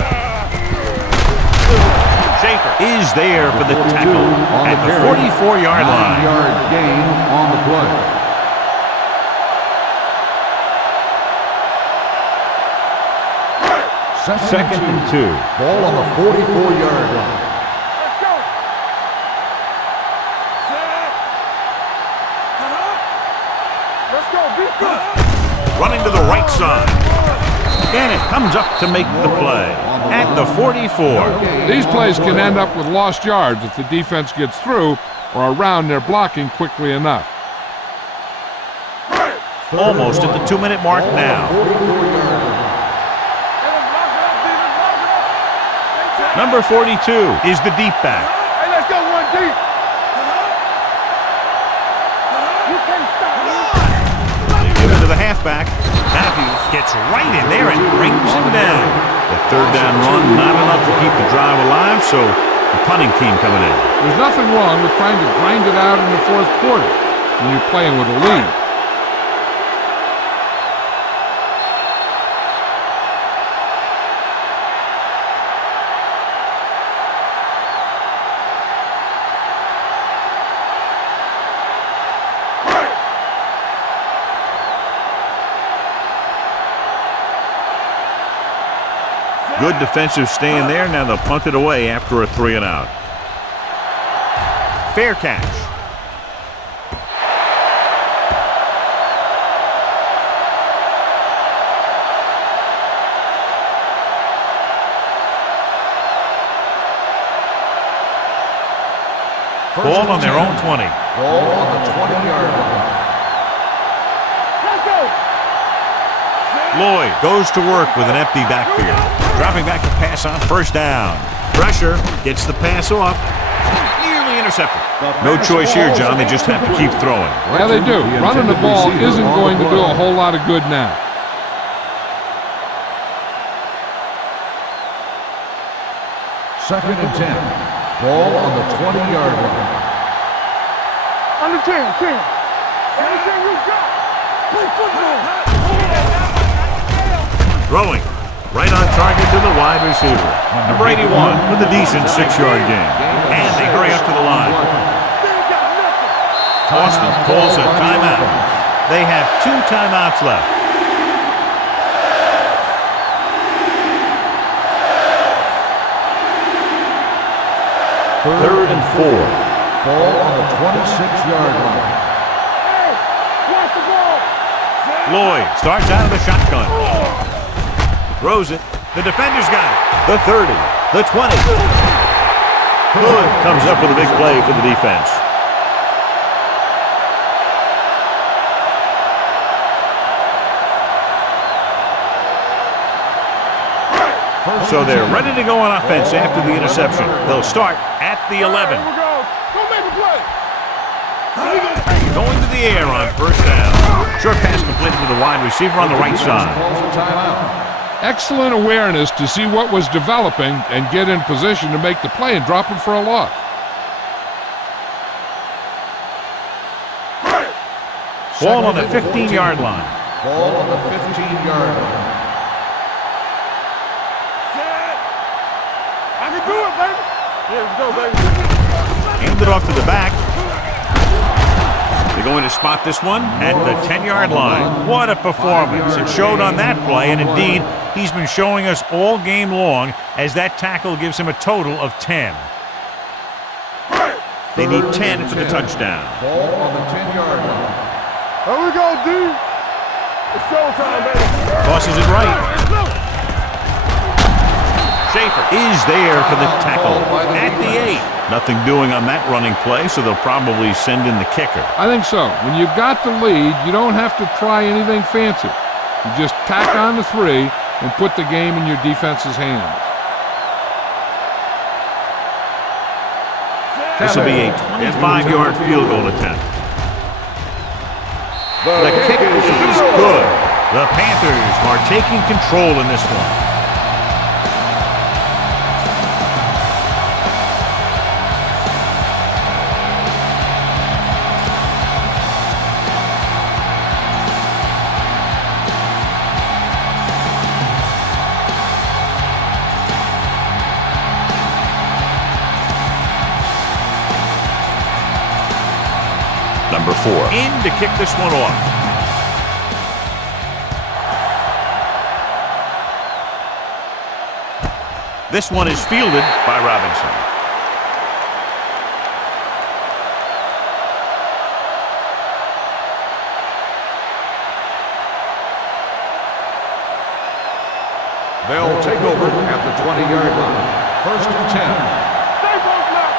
Schaefer is there for the tackle at the 44-yard line. 9-yard gain on the play. Second and 2. Ball on the 44-yard line. Let's go. Let's go. Beat good. Running to the right side. Gannon comes up to make the play at the 44. These plays can end up with lost yards if the defense gets through or around their blocking quickly enough. Almost at the 2-minute mark now. 44-yard line. Number 42 is the deep back. Hey, let's go one deep. You can't stop me. They give it to the halfback. Matthews gets right in there and brings him down. The third down run, not enough to keep the drive alive, so the punting team coming in. There's nothing wrong with trying to grind it out in the fourth quarter when you're playing with a lead. Good defensive stand there. Now they'll punt it away after a 3-and-out. Fair catch. Ball on their own 20. Ball on the 20-yard line. Let's go. Lloyd goes to work with an empty backfield. Dropping back to pass on first down. Pressure gets the pass off. Nearly intercepted. No choice here, John. They just have to keep throwing. Yeah, they do. Running the ball isn't going to do a whole lot of good now. Second and 10. Ball on the 20-yard line. Under 10. Everything you got. Play football. Throwing. Right on target to the wide receiver. Number 81 with a decent 6-yard gain. And they hurry up to the line. Austin calls a timeout. They have 2 timeouts left. Third and 4. Ball on the 26-yard line. Hey, watch the ball. Lloyd starts out of the shotgun. Throws it. The defender's got it. The 30. The 20. Good. Comes up with a big play for the defense. So they're ready to go on offense after the interception. They'll start at the 11. Here we go. Go make a play. Going to the air on first down. Short pass completed to the wide receiver on the right side. Excellent awareness to see what was developing and get in position to make the play and drop it for a loss. Ball on the 15-yard line. Ball on the 15-yard line. I can do it, baby. Yeah, let's go, baby. Hand it off to the back. They're going to spot this one at the 10-yard line. What a performance. It showed on that play, and indeed, he's been showing us all game long as that tackle gives him a total of 10. They need 10 for the touchdown. Ball on the 10-yard line. Here we go, D. It's showtime, baby. Tosses it right. Schaefer is there for the tackle at the 8. Nothing doing on that running play, so they'll probably send in the kicker. I think so. When you've got the lead, you don't have to try anything fancy. You just tack on the 3 and put the game in your defense's hands. This will be a 25-yard field goal attempt. The kick is good. The Panthers are taking control in this one. Number 4 in to kick this one off. This one is fielded by Robinson. They'll take over at the 20-yard line. First and 10. Stay both left.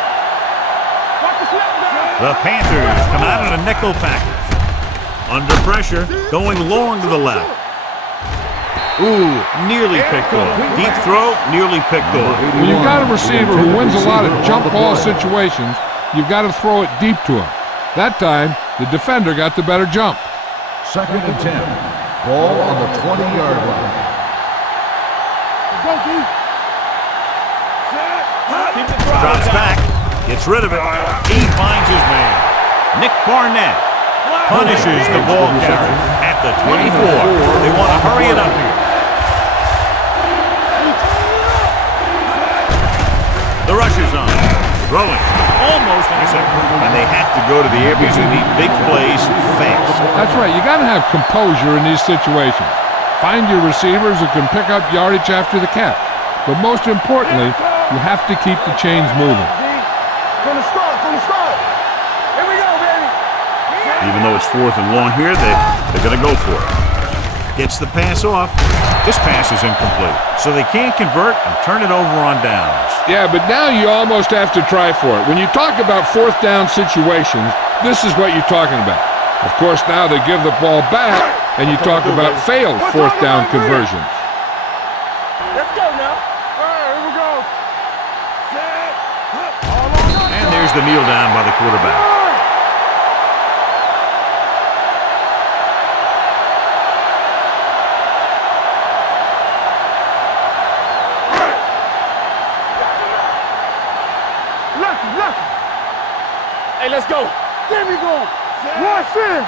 Watch the snap down. The Panthers come out in a nickel package. Under pressure, going long to the left. Ooh, nearly picked off. Deep throw, nearly picked off. When you've got a receiver who wins a lot of jump ball situations, you've got to throw it deep to him. That time, the defender got the better jump. Second and 10. Ball on the 20-yard line. Go, D. Keep the throttle Drops down. back, gets rid of it. He finds his man. Nick Barnett punishes the ball carrier at the 24. They want to hurry it up here. The rush is on. Throwing. Almost intercepted. And they have to go to the air because they need big plays fast. That's right. You got to have composure in these situations. Find your receivers who can pick up yardage after the catch. But most importantly, you have to keep the chains moving. From the start, from the start. Here we go, baby. Even though it's 4th and long here, they're going to go for it. Gets the pass off. This pass is incomplete. So they can't convert and turn it over on downs. Yeah, but now you almost have to try for it. When you talk about 4th down situations, this is what you're talking about. Of course, now they give the ball back, and you talk about failed 4th down conversions. Let's go now. All right, here we go. Set. And there's the kneel down by the quarterback. Left. Hey, let's go. There we go. Rush in.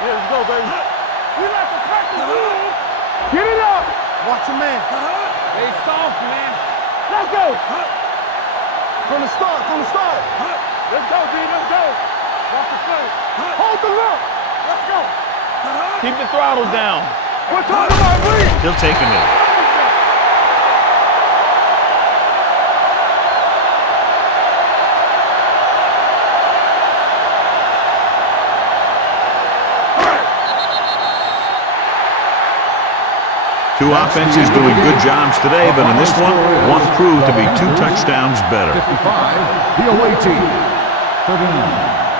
Yeah, let's go, baby. We like to practice rules. Get it up. Watch your man. Hey, soft, man. Let's go. From the start. Let's go, D. Let's go. Watch the play. Hold the look. Let's go. Keep the throttle down. We're talking about read. He'll take a minute. Two offenses doing good jobs today, but in this one proved to be 2 touchdowns better. 55, the away team. 39.